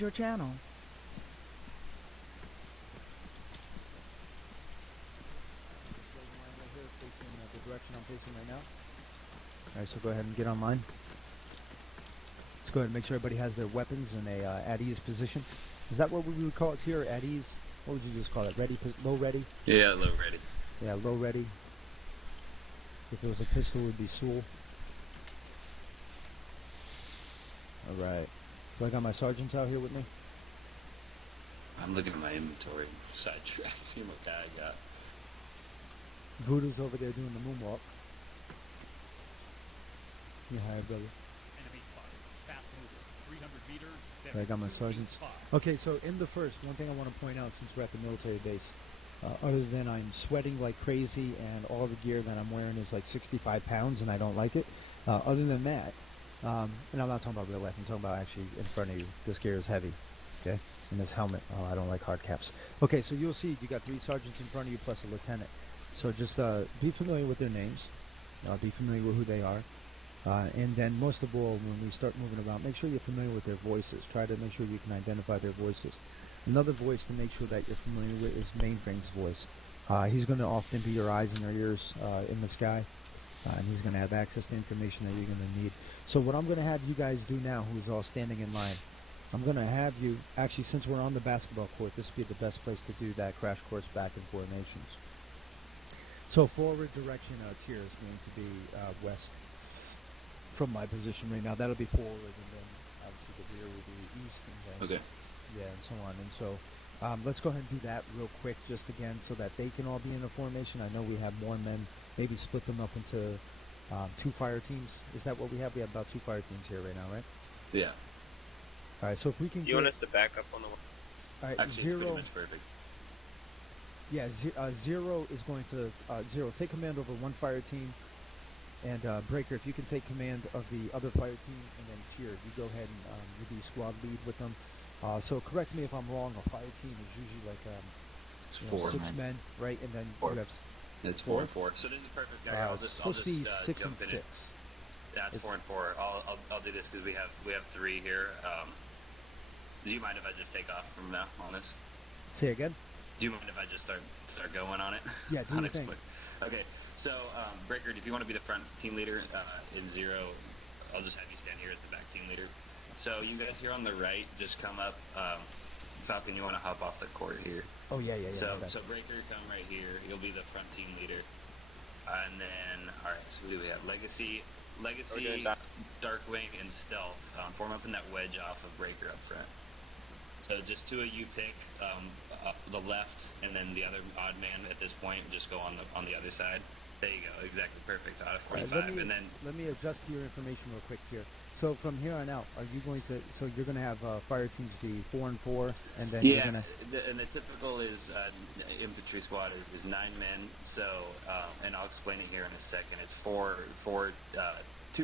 your channel. Right here, facing the direction I'm facing right now. All right, so go ahead and get online. Let's go ahead and make sure everybody has their weapons in a at ease position. Is that what we would call it here? At ease? What would you just call it? Ready? Low ready? Yeah, low ready. Yeah, low ready. If it was a pistol, it would be Sewell. All right. So I got my sergeants out here with me. I'm looking at my inventory, sidetrack, seeing what guy I got. Voodoo's over there doing the moonwalk. Yeah, hi, brother. Enemy spotted. Fast mover. 300 meters. I got my sergeants. Okay, so in the first, one thing I want to point out since we're at the military base, other than I'm sweating like crazy and all the gear that I'm wearing is like 65 pounds and I don't like it, other than that, and I'm not talking about real life, I'm talking about actually in front of you, this gear is heavy, okay, and this helmet, oh, I don't like hard caps. Okay, so you'll see you got 3 sergeants in front of you plus a lieutenant, so just be familiar with their names, be familiar with who they are. And then most of all, when we start moving around, make sure you're familiar with their voices. Try to make sure you can identify their voices. Another voice to make sure that you're familiar with is Mainframe's voice. He's going to often be your eyes and your ears in the sky, and he's going to have access to information that you're going to need. So what I'm going to have you guys do now, who's all standing in line, I'm going to have you, actually since we're on the basketball court, this would be the best place to do that crash course back in formations. So forward direction tier is going to be west. From my position right now, that'll be forward, and then obviously the rear will be east, and then Okay. yeah, and so on. And so let's go ahead and do that real quick, just again, so that they can all be in a formation. I know we have more men. Maybe split them up into 2 fire teams. Is that what we have? We have about 2 fire teams here right now, right? Yeah. All right. So if we can. You want us to back up on the? All right. Actually, Zero. it's pretty much perfect. Yeah. Zero is going to Zero. Take command over 1 fire team. And Breaker, if you can take command of the other fire team, and then Cheer, you go ahead and you be squad lead with them. So correct me if I'm wrong. A fire team is usually like It's you know, 4 6 men. men, right? And then 4. you have It's 4 and 4. So this is perfect, guys. I'll it's just supposed to be 6 and jump in 6. it. Yeah, it's 4 and 4. I'll do this because we have 3 here. Do you mind if I just take off from now on this? Say again? Do you mind if I just start going on it? Yeah, do your thing. Okay. So, Breaker, if you want to be the front team leader in Zero, I'll just have you stand here as the back team leader. So, you guys here on the right, just come up. Falcon, you want to hop off the court here. Oh, yeah. So Breaker, come right here. You'll be the front team leader. And then, all right, so who do we have? Legacy, Darkwing, and Stealth. Form up in that wedge off of Breaker up front. So just 2 of you pick the left, and then the other odd man at this point just go on the other side. There you go, exactly perfect. Out of 45, and then let me adjust your information real quick here. So from here on out, are you going to? So you're going to have fire teams be 4 and 4, and then you're going to. And the typical is infantry squad is 9 men. So and I'll explain it here in a second. It's 2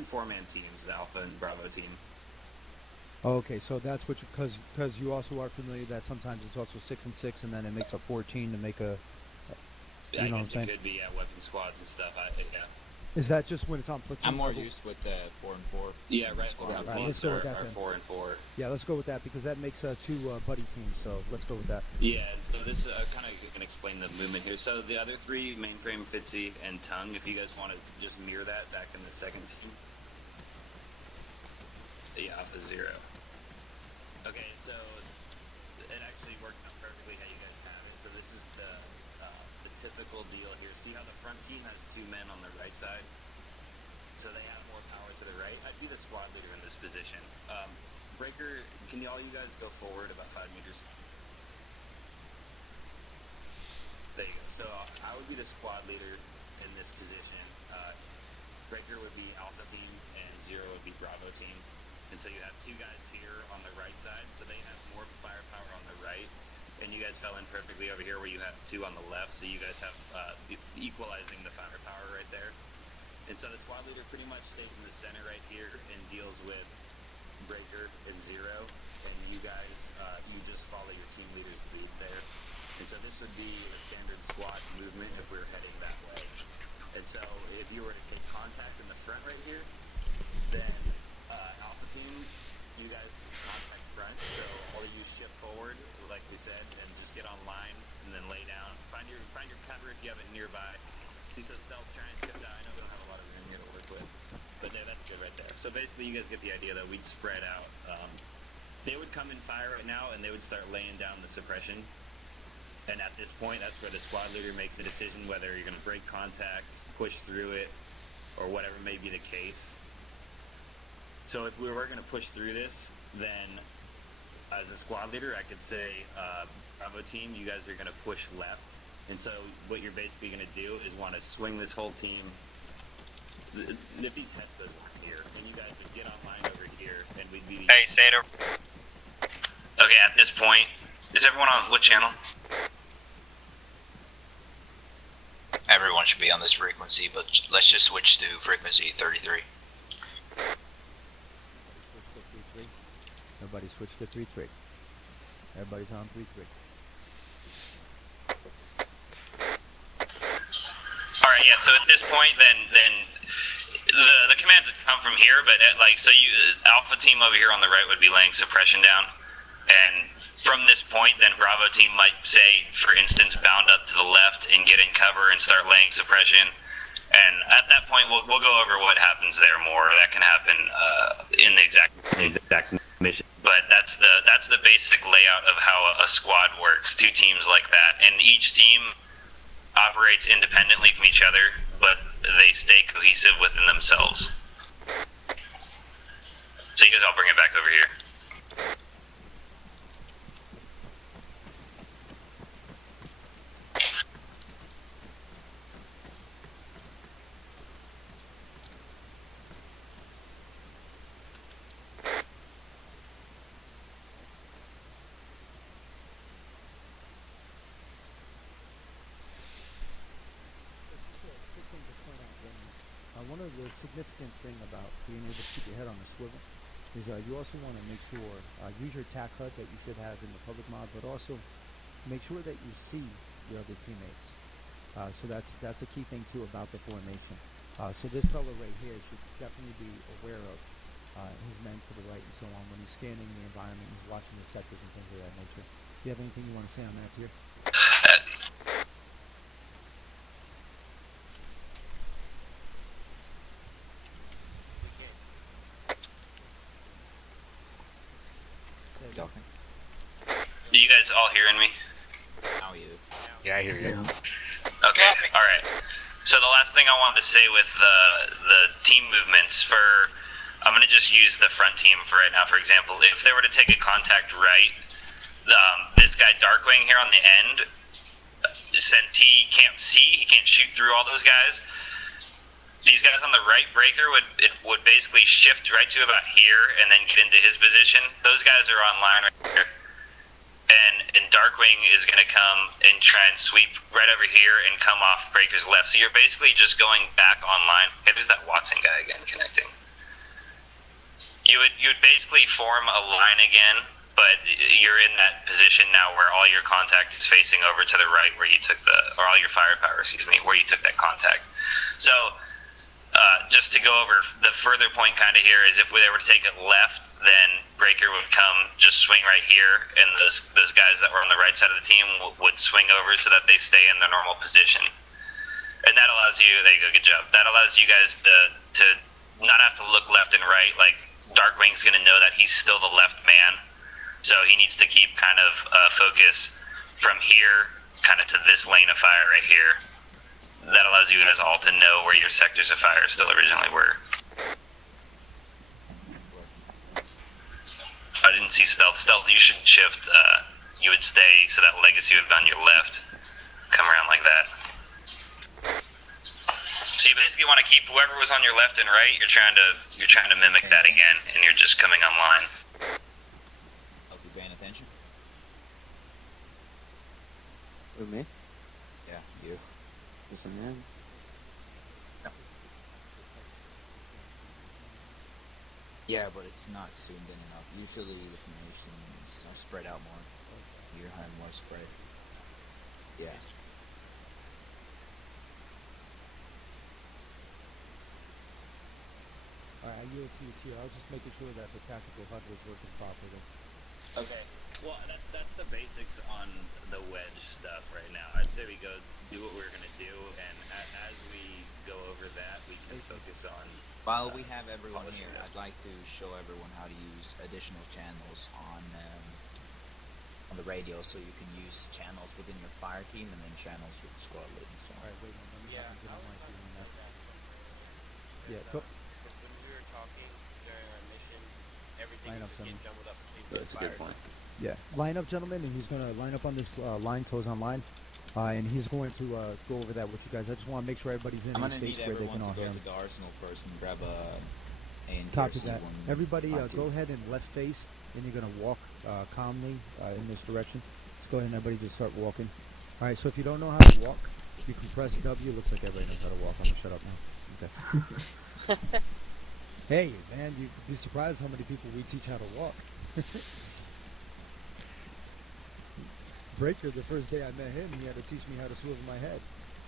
4-man teams, the Alpha and Bravo team. Oh, okay, so that's what because you also are familiar that sometimes it's also 6 and 6, and then it makes a 14 to make a. You know what I'm saying? It could be weapon squads and stuff. Yeah. Is that just when it's on platoon? I'm more level? used with the 4 and 4. Yeah, right. Right, let's go with that then. 4 and 4. Yeah, let's go with that because that makes 2 buddy teams. So let's go with that. Yeah, and so this kind of can explain the movement here. So the other 3, Mainframe, Fitzy, and Tongue, if you guys want to just mirror that back in the second team. Yeah, off of 0. Okay, so it actually worked out perfectly how you guys have it. So this is the typical deal here. See how the front team has 2 men on the right side? So they have more power to the right. I'd be the squad leader in this position. Breaker, can all you guys go forward about 5 meters? There you go. So I would be the squad leader in this position. Breaker would be Alpha team, and 0 would be Bravo team. And so you have 2 guys here on the right side, so they have more firepower on the right. And you guys fell in perfectly over here where you have 2 on the left, so you guys have equalizing the firepower right there. And so the squad leader pretty much stays in the center right here and deals with Breaker and 0. And you guys, you just follow your team leader's lead there. And so this would be a standard squad movement if we were heading that way. And so if you were to take contact in the front right here, then Alpha team, you guys contact front. So all of you shift forward, like we said, and just get online and then lay down. Find your cover if you have it nearby. See, so stealth, try and shift out. I know we don't have a lot of room here to work with, but no, that's good right there. So basically, you guys get the idea that we'd spread out. They would come and fire right now, and they would start laying down the suppression. And at this point, that's where the squad leader makes the decision whether you're going to break contact, push through it, or whatever may be the case. So if we were going to push through this, then as a squad leader, I could say, Bravo team, you guys are going to push left. And so what you're basically going to do is want to swing this whole team. Nifty's Hespas here, and you guys would get online over here, and we'd be... Hey, Sato. Okay, at this point, is everyone on what channel? Everyone should be on this frequency, but let's just switch to frequency 33. Everybody switch to 3-3. Everybody's on 3-3. All right, yeah. So at this point, then the commands would come from here, but so you Alpha team over here on the right would be laying suppression down, and from this point, then Bravo team might say, for instance, bound up to the left and get in cover and start laying suppression. And at that point, we'll go over what happens there more. That can happen in the exact mission. But that's the basic layout of how a squad works. Two teams like that, and each team operates independently from each other, but they stay cohesive within themselves. So you guys all bring it back over here. One of the significant thing about being able to keep your head on a swivel is you also want to make sure, use your tac HUD that you should have in the public mod, but also make sure that you see your other teammates. So that's a key thing too about the formation. So this fellow right here should definitely be aware of his men to the right and so on when he's scanning the environment, he's watching the sectors and things of that nature. Do you have anything you want to say on that here? Talking. Are you guys all hearing me? How are you? Yeah, I hear you. Okay, alright. So the last thing I wanted to say with the team movements I'm going to just use the front team for right now, for example. If they were to take a contact right, this guy Darkwing here on the end, since he can't see, he can't shoot through all those guys, these guys on the right breaker would basically shift right to about here and then get into his position. Those guys are online right here. And Darkwing is going to come and try and sweep right over here and come off breaker's left. So you're basically just going back online. Okay, there's that Watson guy again connecting. You would basically form a line again, but you're in that position now where all your contact is facing over to the right where you took or all your firepower, where you took that contact. So just to go over the further point kind of here is if they were to take it left, then breaker would come, just swing right here, and those guys that were on the right side of the team would swing over so that they stay in their normal position. And that allows you, there you go, good job. That allows you guys to not have to look left and right. Like Darkwing's going to know that he's still the left man, so he needs to keep kind of focus from here kind of to this lane of fire right here. That allows you guys all to know where your sectors of fire still originally were. I didn't see Stealth. Stealth, you should shift. You would stay so that Legacy would be on your left. Come around like that. So you basically want to keep whoever was on your left and right. You're trying to mimic that again, and you're just coming online. Hope you're paying attention. Who, me? Yeah, you. Listen, man. Yeah, but it's not zoomed in enough. Usually the formations are spread out more. You have more spread. Yeah. Alright, I yield to you too. I was just making sure that the tactical HUD was working properly. Okay. Well, that's the basics on the wedge stuff right now. I'd say we go do what we're gonna do, and as we go over that, we can focus on. While we have everyone polishing here, it. I'd like to show everyone how to use additional channels on the radio, so you can use channels within your fire team and then channels with the squad lead and so on. All right, wait a minute. Let me Yeah, get I on was my about to screen know now. that question. Yeah, Because, go. because when we were talking during our mission, everything Line was up, just getting gentlemen. jumbled up between That's a fire good point. Yeah, line up, gentlemen, and he's going to line up on this line, toes on line, and he's going to go over that with you guys. I just want to make sure everybody's in I'm a gonna space need where they everyone can all to go hear him. to the arsenal first and grab a Copy NPRC that. one. Everybody, five go two. ahead and left face, and you're going to walk calmly in this direction. Let's go ahead and everybody just start walking. All right, so if you don't know how to walk, you can press W. Looks like everybody knows how to walk. I'm going to shut up now. Okay. Hey, man, you'd be surprised how many people we teach how to walk. Breaker, the first day I met him, he had to teach me how to swivel my head.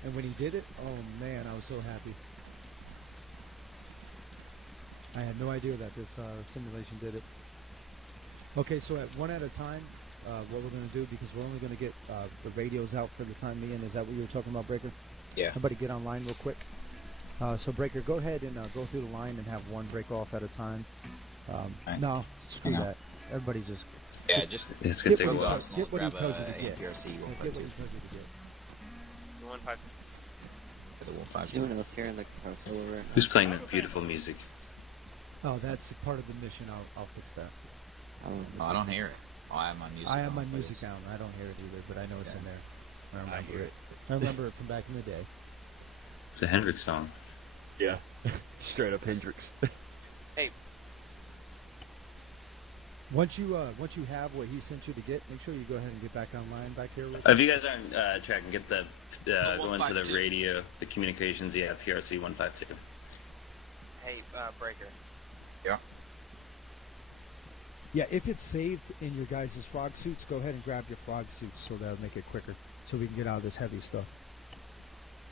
And when he did it, oh man, I was so happy. I had no idea that this simulation did it. Okay, so at one at a time, what we're going to do, because we're only going to get the radios out for the time being, is that what you were talking about, Breaker? Yeah. Everybody get online real quick. So Breaker, go ahead and go through the line and have one break off at a time. Okay. No, screw Hang on. that. Everybody just Yeah, just It's gonna Get take a what he while. tells- get what he grab tells you a to get. NPRC get 152 what he tells you to get. 1-5. for the Is 152. anyone else here in the crossover right now? Who's playing that beautiful music? Oh, that's part of the mission. I'll fix that. Oh, I don't hear it. Oh, I have my music. I have on my for music this. down. I don't hear it either, but I know it's Okay. in there. I I remember hear it. I remember it from back in the day. It's a Hendrix song. Yeah. Straight up Hendrix. Hey, Once you have what he sent you to get, make sure you go ahead and get back online back here. With If you guys aren't tracking, get the go into the 152. radio, the communications. Yeah, PRC 152. hey, Breaker. Yeah, if it's saved in your guys' frog suits, go ahead and grab your frog suits so that'll make it quicker, so we can get out of this heavy stuff.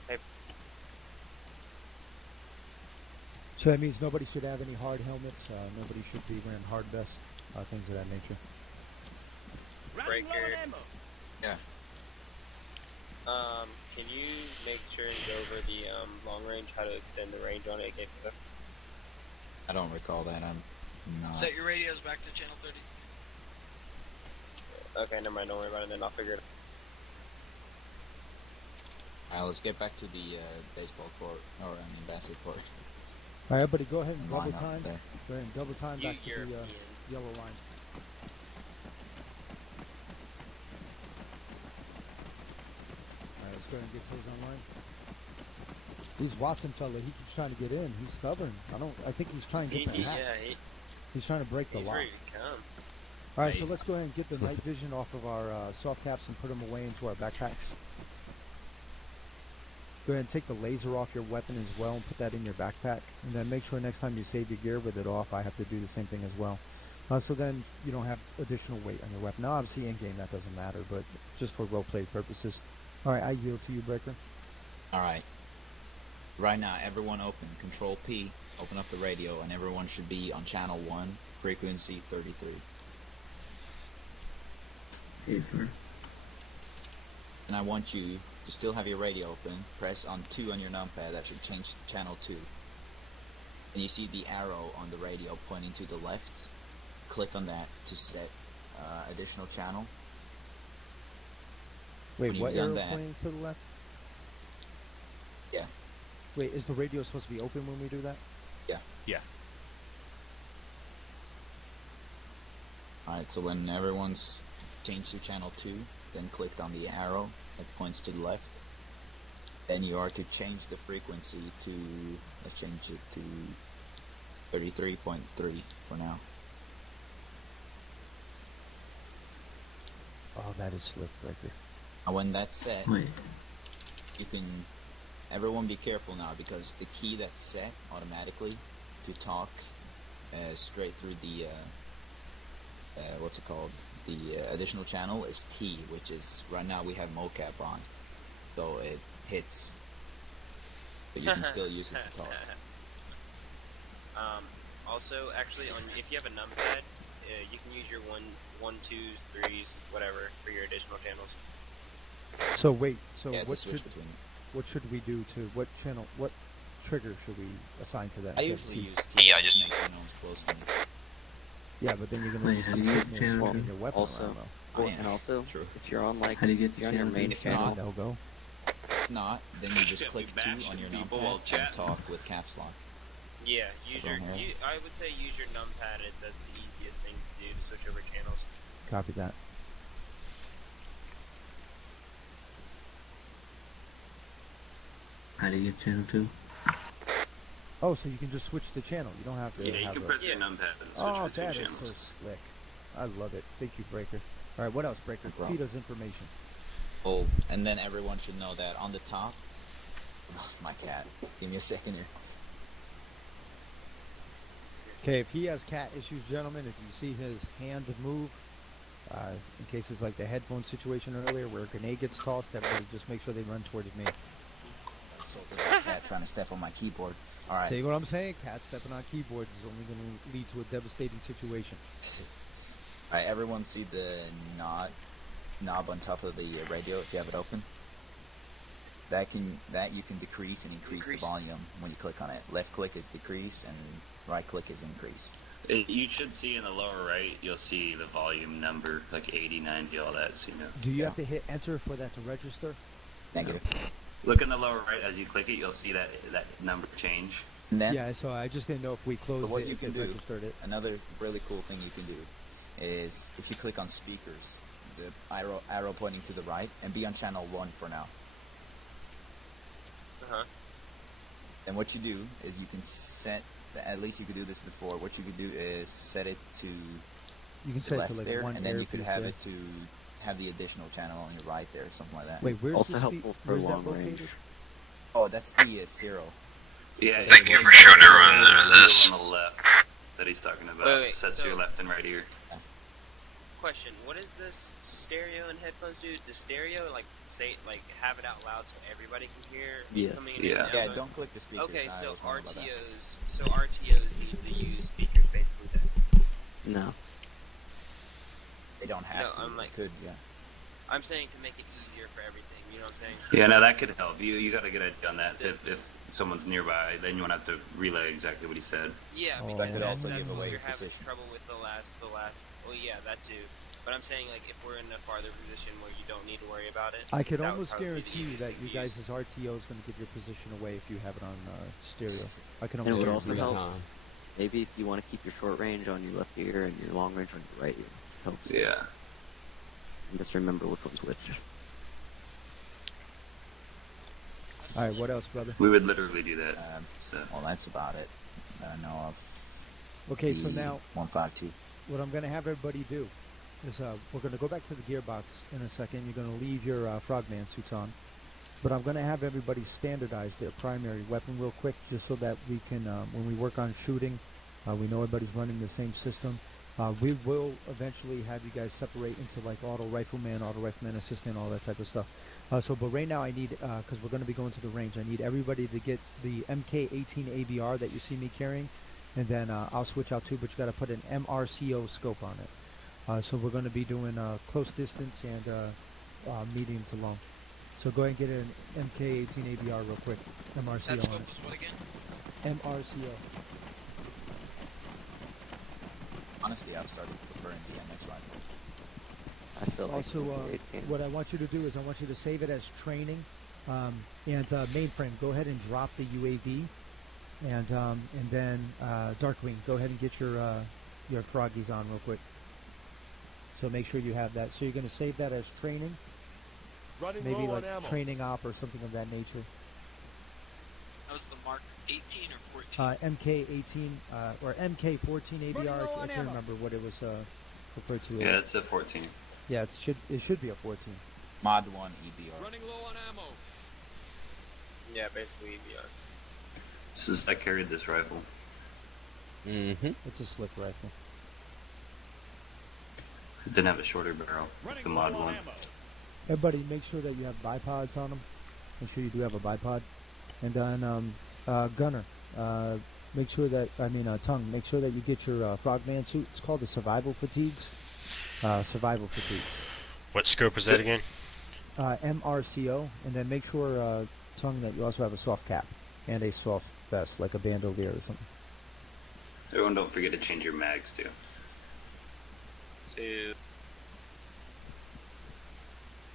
Hey. So that means nobody should have any hard helmets. Nobody should be wearing hard vests, things of that nature. Breaker. Yeah. Can you make sure and go over the long range, how to extend the range on AK-47? I don't recall that. I'm not. Set your radios back to channel 30. Okay, never mind. Don't worry about it. Then I'll figure it out. Alright, let's get back to the baseball court, or basket court. All right, everybody, go ahead and And double line up time. there. Go ahead and double time You back to the European. yellow line. All right, let's go ahead and get toes online. He's Watson fella. He keeps trying to get in. He's stubborn. I think he's trying to get the hat. He's trying to break the he's lock. ready to come. All right, so let's go ahead and get the night vision off of our soft caps and put them away into our backpacks. Go ahead and take the laser off your weapon as well and put that in your backpack. And then make sure next time you save your gear with it off, I have to do the same thing as well. So then you don't have additional weight on your weapon. Now, obviously, in-game that doesn't matter, but just for role-play purposes. All right, I yield to you, Breaker. Alright. Right now, everyone open. Control P. Open up the radio, and everyone should be on channel 1, frequency 33. And I want you to still have your radio open. Press on 2 on your numpad. That should change to channel 2. And you see the arrow on the radio pointing to the left. Click on that to set additional channel. Wait, When what you've done arrow that- pointing to the left? Yeah. Wait, is the radio supposed to be open when we do that? Yeah. Alright, so when everyone's changed to channel 2, then clicked on the arrow that points to the left, then you are to change the frequency to, let's change it to 33.3 for now. Oh, that is slick, Breaker. And when that's set, Wait. you can, everyone be careful now, because the key that's set automatically to talk straight through the, what's it called, the additional channel is T, which is, right now we have mocap on, so it hits, but you can still use it to talk. Also, actually, if you have a numpad, you can use your 1, 2s, 3s, whatever for your additional channels. So wait, so Yeah, to what switch should between. what should we do to what channel? What trigger should we assign to that? I Is that usually T? use T. Yeah, I just- make sure no one's close to me. Yeah, but then you're gonna Wait, just how be do you sitting there channel swapping two? your weapon Also- around. Though. I Well, am. and also, True. if you're on like, How do you get if to you're on your channel main two? If you're channel, They'll go. If not, then you just Shit, click we 2 bashed on your people while numpad and chatting. talk with caps lock. Yeah, use your. Go ahead. I would say use your numpad. That's the easiest thing to do to switch over channels. Copy that. how do you get channel 2? Oh, so you can just switch the channel. You don't have to Yeah, you have can a... press your numpad and switch Oh, between that is channels. so slick. I love it. Thank you, Breaker. All right, what else, Breaker? No problem. Feed us information. Oh, and then everyone should know that on the top. My cat. Give me a second here. Okay, if he has cat issues, gentlemen, if you see his hand move, in cases like the headphone situation earlier where a grenade gets tossed, everybody just make sure they run towards me. So there's a cat trying to step on my keyboard. All right. See what I'm saying? Cat stepping on keyboards is only going to lead to a devastating situation. All right. Everyone see the knob on top of the radio if you have it open. That you can decrease and increase the volume when you click on it. Left click is decrease and right click is increase. You should see in the lower right, you'll see the volume number, like 80, 90, all that, so you know. Do you Yeah. have to hit enter for that to register? Negative. Look in the lower right as you click it, you'll see that number change. And then Yeah, so I just didn't know if we closed what it, you if can it do- registered it. another really cool thing you can do is if you click on speakers, the arrow pointing to the right, and be on channel 1 for now. Uh-huh. Then what you do is you can set, at least you could do this before, what you could do is set it to You can the set it left to like there, one and then you could earpiece have there. it to have the additional channel on your right there, something like that. Wait, where's Also the helpful for where's that long located? range. Oh, that's the Zero. Yeah, Thank it's you the for showing everyone this. on the left that he's talking about. Wait, Set to so- your left and right ear. Question: what does this stereo and headphones do? Does stereo have it out loud so everybody can hear Yes. coming in? Yeah. and Yeah, out? don't click the speakers. Okay, I so was wrong about that. RTOs need to use speakers basically then. No. They don't have No, to. I'm They like- could, yeah. I'm saying to make it easier for everything. You know what I'm saying? Yeah, no, that could help. You got to get it on that. So if someone's nearby, then you won't have to relay exactly what he said. Yeah, Oh, because that could that's, also that's give what away you're your having position. trouble with the last. Well, yeah, that too. But I'm saying like if we're in a farther position where you don't need to worry about it. I could that would almost probably be the guarantee you easiest that thing you to use. guys' RTO is going to give your position away if you have it on stereo. I can And it almost would also guarantee help. Maybe if you want to keep your short range on your left ear and your long range on your right ear. Helps. Yeah. And just remember which one's which. that. All right, what else, brother? We would literally do that. So. Well, that's about it that I know of. Okay, so The now 152. what I'm going to have everybody do is we're going to go back to the gearbox in a second. You're going to leave your frogman suits on. But I'm going to have everybody standardize their primary weapon real quick just so that we can, when we work on shooting, we know everybody's running the same system. We will eventually have you guys separate into like auto rifleman assistant, all that type of stuff. But right now I need, because we're going to be going to the range, I need everybody to get the MK18 ABR that you see me carrying, and then I'll switch out too, but you got to put an MRCO scope on it. So we're going to be doing close distance and medium to long. So go ahead and get an MK18 ABR real quick. MRCO That on scope it. was what again? MRCO. Honestly, I've started preferring the MX rifle. I feel like Also, it can. what I want you to do is I want you to save it as training. And mainframe, go ahead and drop the UAV. And then Darkwing, go ahead and get your froggies on real quick. So make sure you have that. So you're going to save that as training. Running Maybe low like on ammo. training op or something of that nature. That was the Mark 18 or 14? MK18 or MK14 ABR. Running low I on can't ammo. remember what it was referred to. Yeah, it's a 14. Yeah, it should be a 14. Mod 1 EBR. Running low on ammo. Yeah, basically EBR. I carried this rifle. Mm-hmm. It's a slip rifle. It didn't have a shorter barrel, like Running the low mod on one. ammo. Everybody, make sure that you have bipods on them. Make sure you do have a bipod. And then Gunner, make sure that Tongue, make sure that you get your frogman suit. It's called the survival fatigues. survival fatigue. What scope is that again? MRCO, and then make sure, Tongue, that you also have a soft cap and a soft vest, like a bandolier or something. Everyone, don't forget to change your mags too. To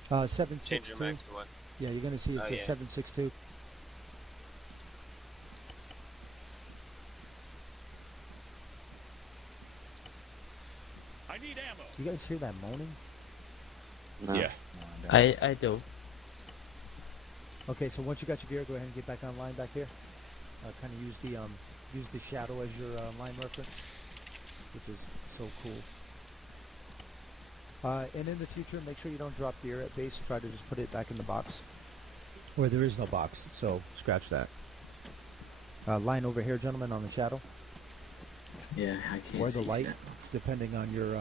762. change your max to what? Yeah, you're gonna see it Oh, says yeah. 762. I need ammo. You guys hear that moaning? No. Yeah. I do. Okay, so once you got your gear, go ahead and get back online back here. Kind of use the shadow as your line reference, which is so cool. And in the future, make sure you don't drop gear at base. Try to just put it back in the box, where there is no box. So scratch that. Line over here, gentlemen, on the shadow, Yeah, I can't or the see light, that. depending on your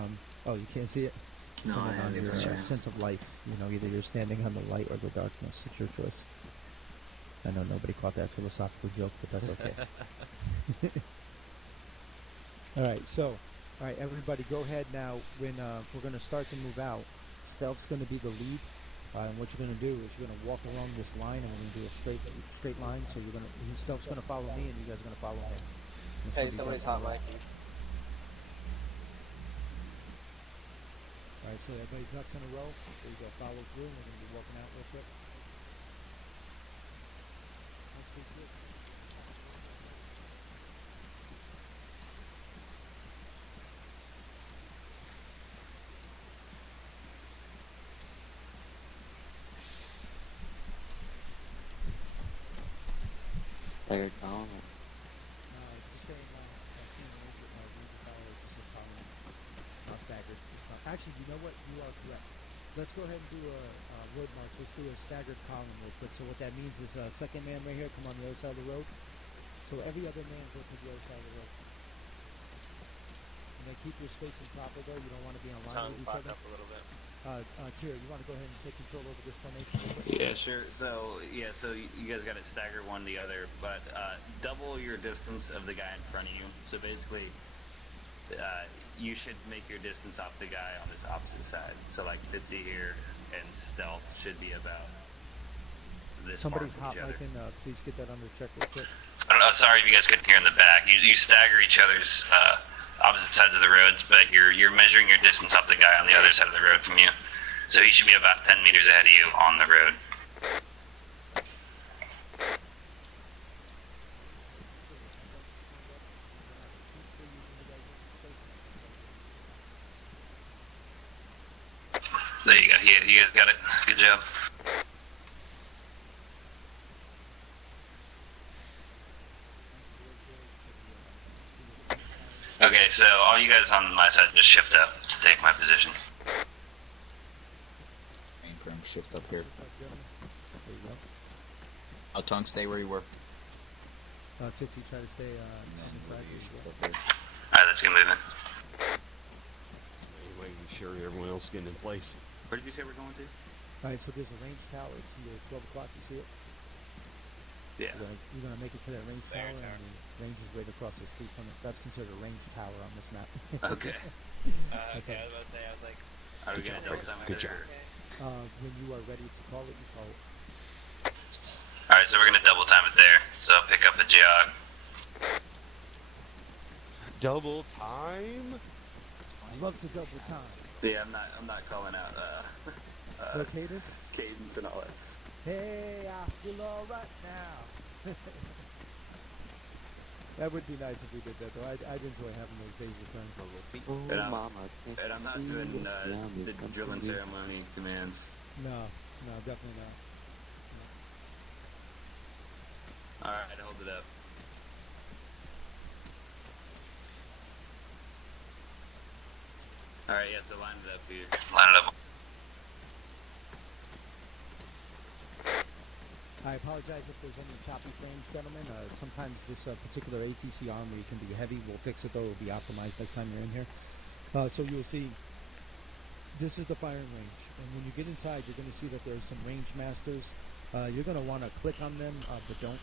oh, you can't see it. No, I Depending on have your it. sense of life. You know, either you're standing on the light or the darkness. It's your choice. I know nobody caught that philosophical joke, but that's okay. All right, everybody, go ahead now. When we're going to start to move out, Stealth's going to be the lead, and what you're going to do is you're going to walk along this line, and we're going to do a straight line. So Stealth's going to follow me, and you guys are going to follow him. Hey, somebody's hot micing. All right, so everybody ducks in a row. There you go. Follow through, and we're going to be walking out real quick. That's pretty good. Staggered column. Just stay in line. Same range with my range of followers, just following. Not staggered. Actually, you know what? You are correct. Let's go ahead and do a road march. Let's do a staggered column real quick. So what that means is second man right here, come on the other side of the road. So every other man go to the other side of the road. And then keep your spacing proper though. You don't want to be on line Tongue with each back other. up a little bit. Kira, you want to go ahead and take control over this formation real quick? Yeah, sure. So you guys got to stagger one the other, but double your distance of the guy in front of you. So basically, you should make your distance off the guy on this opposite side. So like Fitzy here and Stealth should be about this far Somebody's from hot each other. micing. Please get that under check real quick. I'm sorry if you guys couldn't hear in the back. You stagger each other's opposite sides of the roads, but you're measuring your distance off the guy on the other side of the road from you. So he should be about 10 meters ahead of you on the road. There you go. Yeah, you guys got it. Good job. Okay, so all you guys on my side just shift up to take my position. Mainframe, shift up here. There you go. Oh, Tongue, stay where you were. Fitzy, try to stay And on then the side. you There you shift go. up there. Alright, let's get moving. Making sure everyone else is getting in place. Where did you say we're going to? All right, so there's a range tower. It's near 12 o'clock. You see it? Yeah. You're gonna make it to that range tower, and the range is right across the street from it. That's considered a range tower on this map. Okay. Okay, I was about to say, I was like, Are we gonna double time it? Good job. okay. When you are ready to call it, you call it. Alright, so we're gonna double time it there. So I'll pick up a jog. Double time? I love to double time. Yeah, I'm not calling out Located? cadence and all that. Hey, I feel all right now. That would be nice if we did that, though. I'd enjoy having those days return. Oh, And I'm- mama, can't And I'm not see doing what's around the this drill and country. ceremony commands. No, definitely not. Alright, hold it up. Alright, you have to line it up here. Line it up. I apologize if there's any choppy frames, gentlemen. Sometimes this particular ATC armory can be heavy. We'll fix it, though. It'll be optimized next time you're in here. So you'll see, this is the firing range. And when you get inside, you're going to see that there's some range masters. You're going to want to click on them, but don't.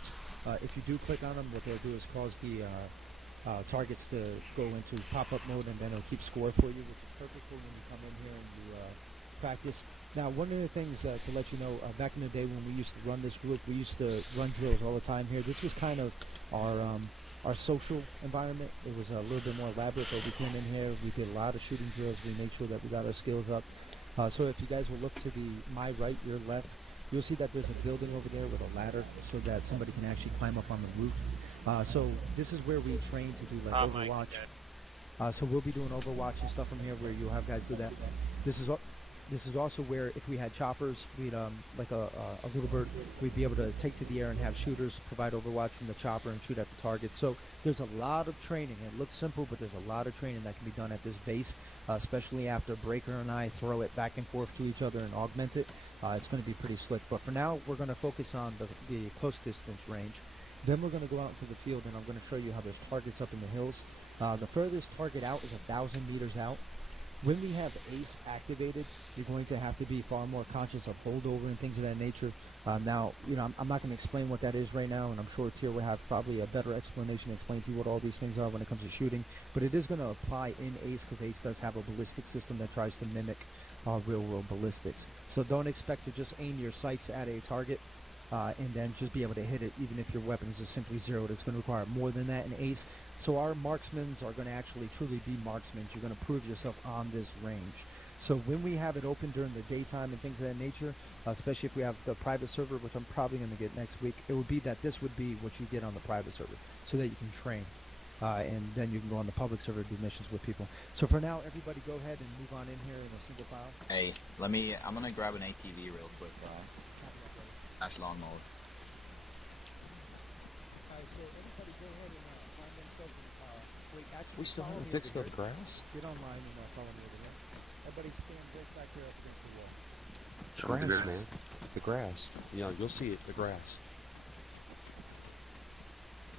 If you do click on them, what they'll do is cause the targets to go into pop-up mode, and then it'll keep score for you, which is perfect for when you come in here and you practice. Now, one of the things to let you know, back in the day when we used to run this group, we used to run drills all the time here. This was kind of our social environment. It was a little bit more elaborate, but we came in here, we did a lot of shooting drills. We made sure that we got our skills up. So if you guys will look to my right, your left, you'll see that there's a building over there with a ladder so that somebody can actually climb up on the roof. So this is where we train to do like Overwatch. So we'll be doing Overwatch and stuff from here where you'll have guys do that. This is also where if we had choppers, we'd like a little bird, we'd be able to take to the air and have shooters provide Overwatch from the chopper and shoot at the target. So there's a lot of training. It looks simple, but there's a lot of training that can be done at this base, especially after Breaker and I throw it back and forth to each other and augment it. It's going to be pretty slick. But for now, we're going to focus on the close distance range. Then we're going to go out into the field, and I'm going to show you how there's targets up in the hills. The furthest target out is 1,000 meters out. When we have ACE activated, you're going to have to be far more conscious of holdover and things of that nature. Now, I'm not going to explain what that is right now, and I'm sure Tier will have probably a better explanation, explain to you what all these things are when it comes to shooting. But it is going to apply in ACE because ACE does have a ballistic system that tries to mimic real-world ballistics. So don't expect to just aim your sights at a target and then just be able to hit it, even if your weapon is just simply zeroed. It's going to require more than that in ACE. So our marksmen are going to actually truly be marksmen. You're going to prove yourself on this range. So when we have it open during the daytime and things of that nature, especially if we have the private server, which I'm probably going to get next week, it would be that this would be what you get on the private server so that you can train. And then you can go on the public server and do missions with people. So for now, everybody go ahead and move on in here in a single file. Hey, I'm going to grab an ATV real quick, echelon mode. Alright, so everybody go ahead and find themselves in, wait, actually We still follow haven't me fixed over the here. grass? Get online and follow me over there. Everybody stand both back there up against the wall. The grass, man. The grass. You'll see it. The grass.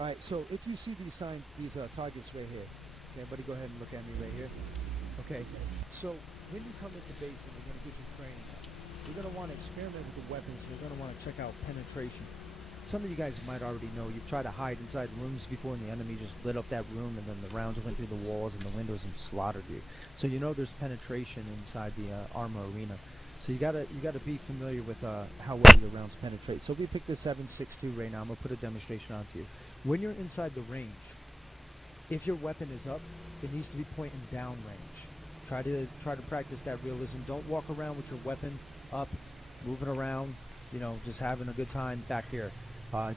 Alright, so if you see these signs, these targets right here, okay, everybody go ahead and look at me right here. Okay, so when you come into base and we're going to get this training out, you're going to want to experiment with the weapons. You're going to want to check out penetration. Some of you guys might already know you've tried to hide inside rooms before and the enemy just lit up that room and then the rounds went through the walls and the windows and slaughtered you. So you know there's penetration inside the armor arena. So you gotta be familiar with how well your rounds penetrate. So we picked the 7.62 right now. I'm gonna put a demonstration onto you. When you're inside the range, if your weapon is up, it needs to be pointing down range. Try to practice that realism. Don't walk around with your weapon up, moving around, just having a good time back here.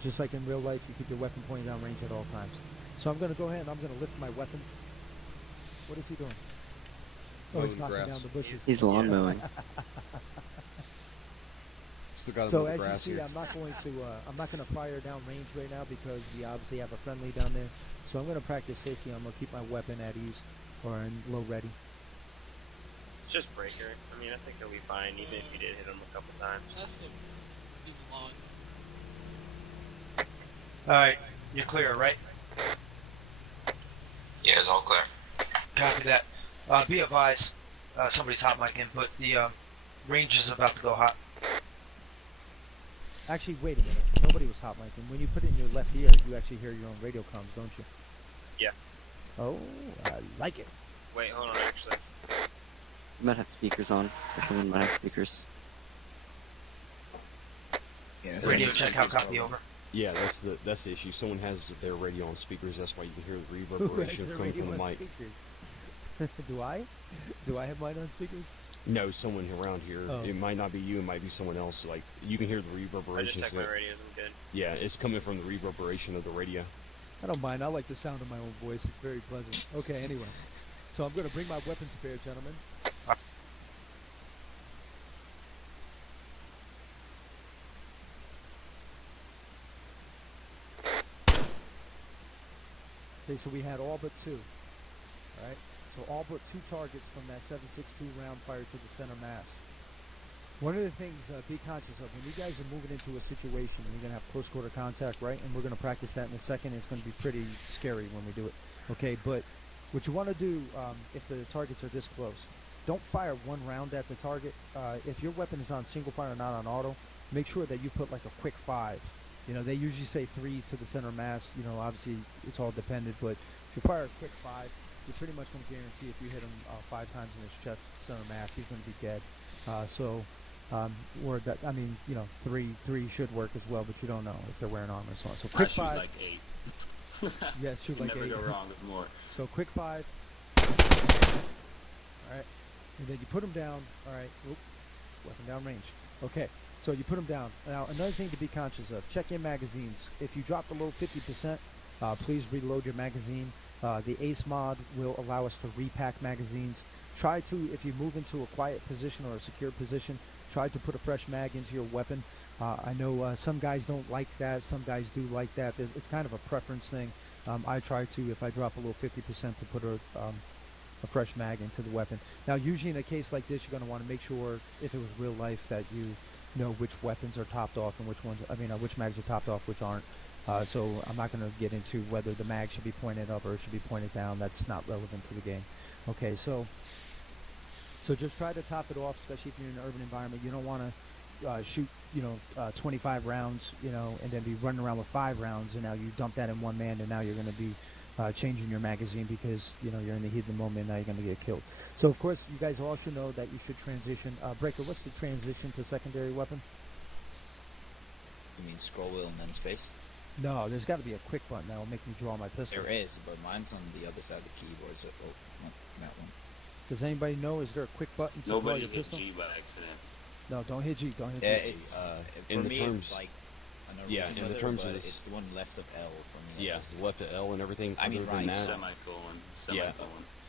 Just like in real life, you keep your weapon pointing down range at all times. So I'm going to go ahead and I'm going to lift my weapon. What is he doing? Oh, he's knocking down the bushes. He's lawn mowing. Still got him So on the as you grass see, here. I'm not going to fire down range right now because we obviously have a friendly down there. So I'm going to practice safety. I'm going to keep my weapon at ease or in low ready. It's just Breaker. I mean, I think he'll be fine, even if you did hit him a couple times. Alright, you're clear, right? Yeah, it's all clear. Copy that. Be advised, somebody's hot mic input. The range is about to go hot. Actually, wait a minute. Nobody was hot micing. When you put it in your left ear, you actually hear your own radio comms, don't you? Yeah. Oh, I like it. Wait, hold on, actually. You might have speakers on, or someone might have speakers. Yeah, Radio check out, copy over. Yeah, that's the issue. Someone has their radio on speakers. That's why you can hear the Who has reverberation their coming radio from the on mic. speakers? Do I? Do I have mine on speakers? No, someone around here. Oh. It might not be you. It might be someone else. Like you can hear the I just reverberation. checked my radios, I'm good. Yeah, it's coming from the reverberation of the radio. I don't mind. I like the sound of my own voice. It's very pleasant. Okay, anyway. So I'm going to bring my weapon to bear, gentlemen. Okay, so we had all but two. Alright? So all but two targets from that 7.62 round fired to the center mass. One of the things be conscious of, when you guys are moving into a situation, you're going to have close quarter contact, right? And we're going to practice that in a second. It's going to be pretty scary when we do it. Okay, but what you want to do if the targets are this close, don't fire one round at the target. If your weapon is on single fire, not on auto, make sure that you put like a quick 5. They usually say 3 to the center mass. Obviously it's all dependent, but If you fire a quick 5, you're pretty much going to guarantee if you hit him 5 times in his chest, center mass, he's going to be dead. Or that, I mean, you know, 3 should work as well, but you don't know if they're wearing armor and so on. So quick 5. I shoot like 8. Yeah, shoot like 8. Never go wrong with more. So quick 5. Alright. And then you put him down. Alright. Oop. Weapon down range. Okay. So you put him down. Now, another thing to be conscious of. Check your magazines. If you drop below 50%, please reload your magazine. The ACE mod will allow us to repack magazines. Try to, if you move into a quiet position or a secure position, try to put a fresh mag into your weapon. I know some guys don't like that. Some guys do like that. It's kind of a preference thing. I try to, if I drop below 50%, to put a fresh mag into the weapon. Now, usually in a case like this, you're going to want to make sure, if it was real life, that you know which weapons are topped off and which ones, which mags are topped off, which aren't. So I'm not going to get into whether the mag should be pointed up or it should be pointed down. That's not relevant to the game. Okay, so just try to top it off, especially if you're in an urban environment. You don't want to shoot, 25 rounds, and then be running around with 5 rounds, and now you dump that in one man, and now you're going to be changing your magazine because, you're in the heat of the moment, and now you're going to get killed. So, of course, you guys all should know that you should transition. Breaker, what's the transition to secondary weapon? You mean scroll wheel and then space? No, there's got to be a quick button that will make me draw my pistol. There is, but mine's on the other side of the keyboard, so not that one. Does anybody know, is there a quick button to Nobody draw your hit pistol? G by accident. No, don't hit G, don't hit G. It's, in for the me, terms, it's like an yeah, in the terms but of it's the one left of L for me. yeah, the left of L and everything. I mean, other than right, that, Semicolon.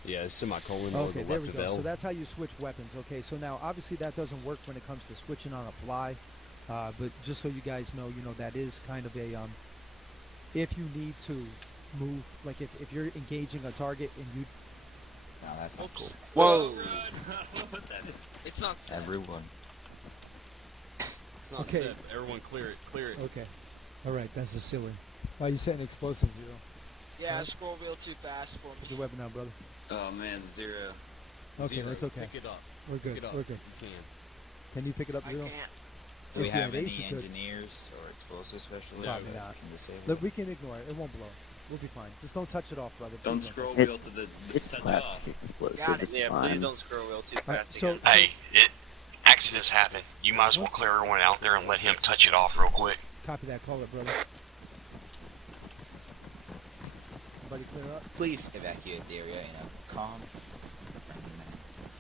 yeah, it's semicolon or Okay, the there left we of go. L. So that's how you switch weapons. Okay, so now obviously that doesn't work when it comes to switching on a fly, but just so you guys know, that is kind of a if you need to move, like if you're engaging a target and you. No, that's not cool. Whoa! It's not set. Everyone. Not Okay. safe. Everyone clear it. Okay. All right, that's the silly. Oh, you setting explosives, Zero. Yeah, What? scroll wheel too fast for Put me. your weapon down, brother. Oh man, 0. Okay, Zero, that's okay. Pick it up. We're good. Pick it up. We're good. You can. Can you pick it up, I Zero? can't. Do we If you have had any ace, you could. engineers or explosive specialists Probably that not. can disable Look, it? we can ignore it. It won't blow. We'll be fine. Just don't touch it off, brother. Don't Please scroll It- wheel to the It's touch plastic off. explosive. Got it. It's Yeah, fine. please don't scroll wheel too All right, fast so again. Hey, accidents happen. You might as well clear everyone out there and let him touch it off real quick. copy that. Call it, brother. Everybody clear up. Please evacuate the area in a calm.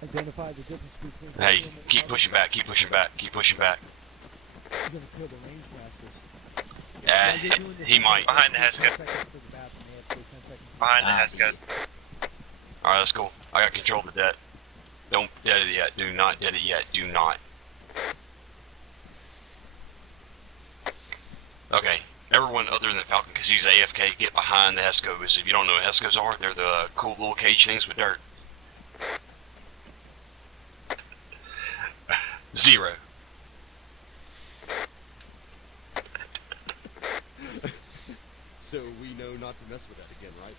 Identify the difference between. Hey, human and keep other- pushing back, keep pushing back, keep pushing back. You're gonna kill the range masters. Yeah, While you're doing this, he might. Behind the Hesca. Behind the Hesca. Alright, that's cool. I got control of the debt. Don't dead it yet. Do not dead it yet. Do not. Okay. Everyone other than Falcon, because he's AFK, get behind the Hescos. If you don't know what Hescos are, they're the cool little cage things with dirt. 0. So we know not to mess with that again, right?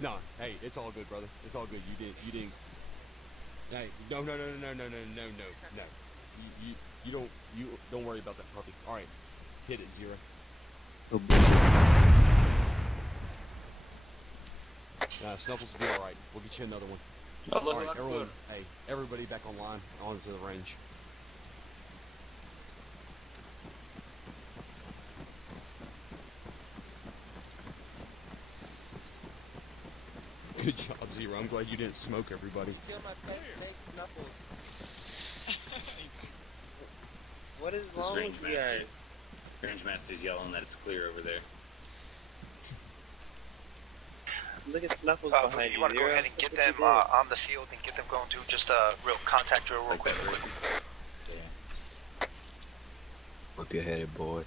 No, hey, it's all good, brother. It's all good. You didn't. Hey, no. You don't worry about that puppy. All right, hit it, 0. Snuffles will be all right. We'll get you another one. Oh, look, all right, look, everyone. look. Hey, everybody back online, onto the range. Good job, 0. I'm glad you didn't smoke everybody. Kill my pet snake Snuffles. What is This wrong range with you guys? Range master's yelling that it's clear over there. Look at Snuffles behind You want to go Zero. ahead and get Look what them you did. on the field and get them going to just a real contact drill real quick. Yeah. Whip your headed boy.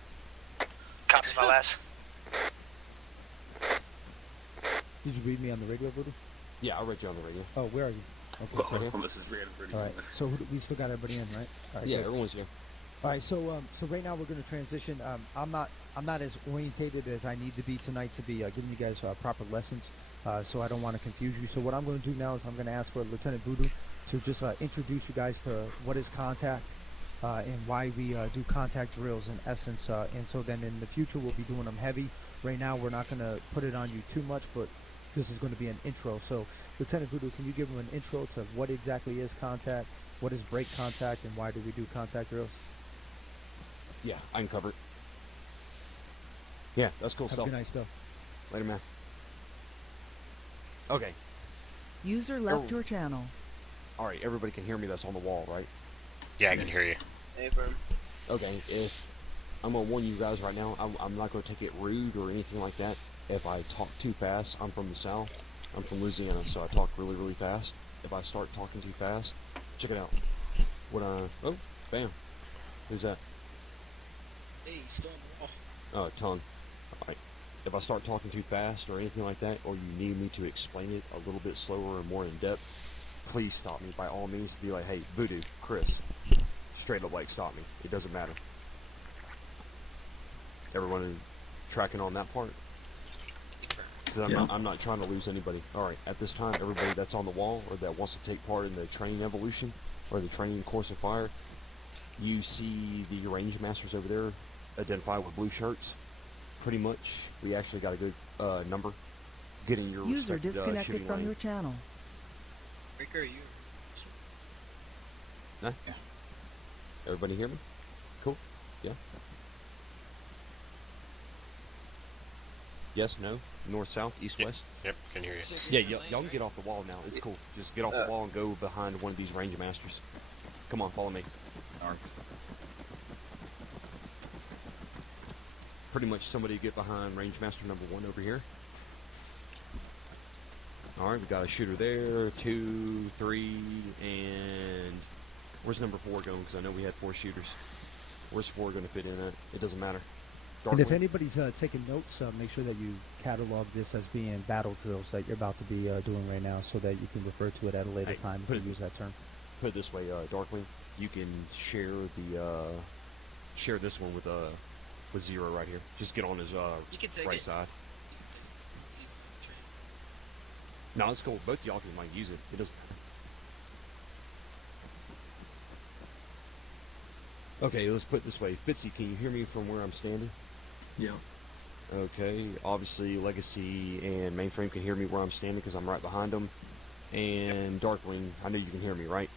Copy my last. Did you read me on the radio, Voodoo? Yeah, I read you on the radio. Oh, where are you? Okay. Okay. Almost as random pretty All right. So we still got everybody in, right? All right, Yeah, good. everyone's here. All right. So right now we're going to transition. I'm not as orientated as I need to be tonight to be giving you guys proper lessons. So I don't want to confuse you. So what I'm going to do now is I'm going to ask for Lieutenant Voodoo to just introduce you guys to what is contact and why we do contact drills in essence. And so then in the future we'll be doing them heavy. right now we're not going to put it on you too much, but this is going to be an intro. So, Lieutenant Voodoo, can you give them an intro to what exactly is contact, what is break contact, and why do we do contact drills? Yeah, I can cover it. Yeah, that's cool Have a stuff. good night, stuff. Later, man. Okay. User left your channel. Alright, everybody can hear me that's on the wall, right? Yeah, I can hear you. Hey, bro. Okay, if I'm gonna warn you guys right now, I'm not gonna take it rude or anything like that. If I talk too fast, I'm from the South. I'm from Louisiana, so I talk really, really fast. If I start talking too fast, check it out. Oh, bam. Who's that? Hey, still on the wall. Tongue. Alright. If I start talking too fast or anything like that, or you need me to explain it a little bit slower or more in depth, please stop me. By all means, be like, hey, Voodoo, Chris, straight up like stop me. It doesn't matter. Everyone is tracking on that part? Because I'm not trying to lose anybody. Alright, at this time, everybody that's on the wall or that wants to take part in the training evolution or the training course of fire, you see the range masters over there identified with blue shirts. Pretty much, we actually got a good number. Getting your User respected, disconnected shooting from range. your channel. Breaker, you. Huh? Yeah. Everybody hear me? Cool? Yeah? Yes, no? North, south, east, west? Yep, can hear you. Yeah, y'all can get off the wall now. It's cool. Just get off the wall and go behind one of these range masters. Come on, follow me. Alright. Pretty much somebody get behind range master number 1 over here. Alright, we got a shooter there, 2, 3, and where's number 4 going? Because I know we had 4 shooters. Where's 4 going to fit in at? It doesn't matter. And if anybody's taking notes, make sure that you catalog this as being battle drills that you're about to be doing right now, so that you can refer to it at a later time and use that term. Put it this way, Darkwing, you can share the share this one with Zero right here. Just get on his You can take right it. side. No, it's cool. Both y'all can like use it. It doesn't. Okay, let's put it this way. Fitzy, can you hear me from where I'm standing? Yeah. Okay, obviously Legacy and Mainframe can hear me where I'm standing because I'm right behind them. And Darkwing, I know you can hear me, right?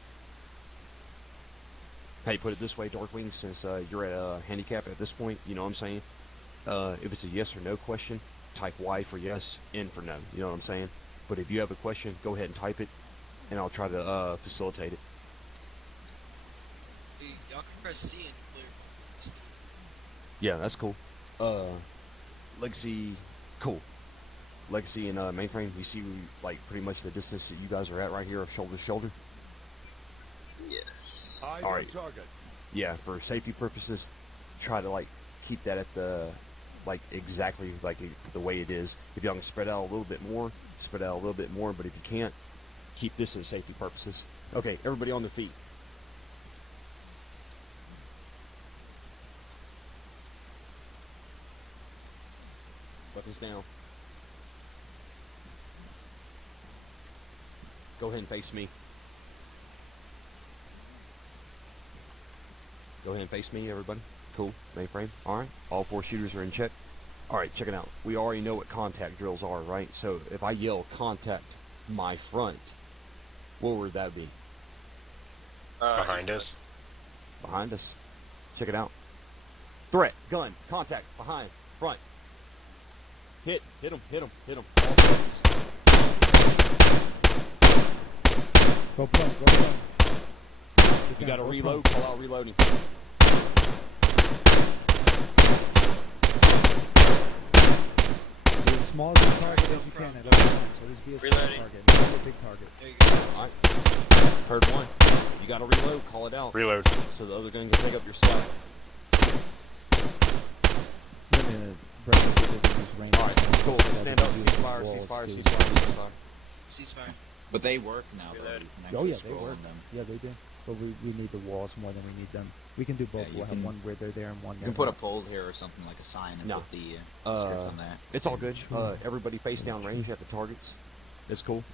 Hey, put it this way, Darkwing, since you're at a handicap at this point, you know what I'm saying? If it's a yes or no question, type Y for yes, N for no, you know what I'm saying? But if you have a question, go ahead and type it, and I'll try to facilitate it. Hey, y'all can press C and clear. Yeah, that's cool. Legacy, cool. Legacy and Mainframe, you see like pretty much the distance that you guys are at right here, shoulder to shoulder. Yes. All right. Yeah, for safety purposes, try to like keep that at the like exactly like the way it is. If y'all can spread out a little bit more, spread out a little bit more. But if you can't, keep this in safety purposes. Okay, everybody on their feet. Buckles down. Go ahead and face me. Go ahead and face me, everybody. Cool. Mainframe. Alright. All 4 shooters are in check. Alright, check it out. We already know what contact drills are, right? So if I yell contact my front, where would that be? Behind us. Behind us. Check it out. Threat. Gun. Contact. Behind. Front. Hit. Hit him. Hit him. Hit him. All fronts. Go plug, go plug. You gotta reload. Call out reloading. Be as small as a target as you can at every time. So just be a small target, not a big target. There you go. Alright. Heard one. You gotta reload. Call it out. Reload. So the other gun can pick up your slap. Alright, cool. Stand up. Ceasefire. Ceasefire. Ceasefire. Ceasefire. Ceasefire. But they work now, though. You can Oh actually yeah, they scroll work. on them. Yeah, they do. But we need the walls more than we need them. We can do both. Yeah, you we'll have can- one where they're there and one You there. can put a pole here or something like a sign and No. put the script on that. It's all good. Everybody face down range at the targets. It's cool.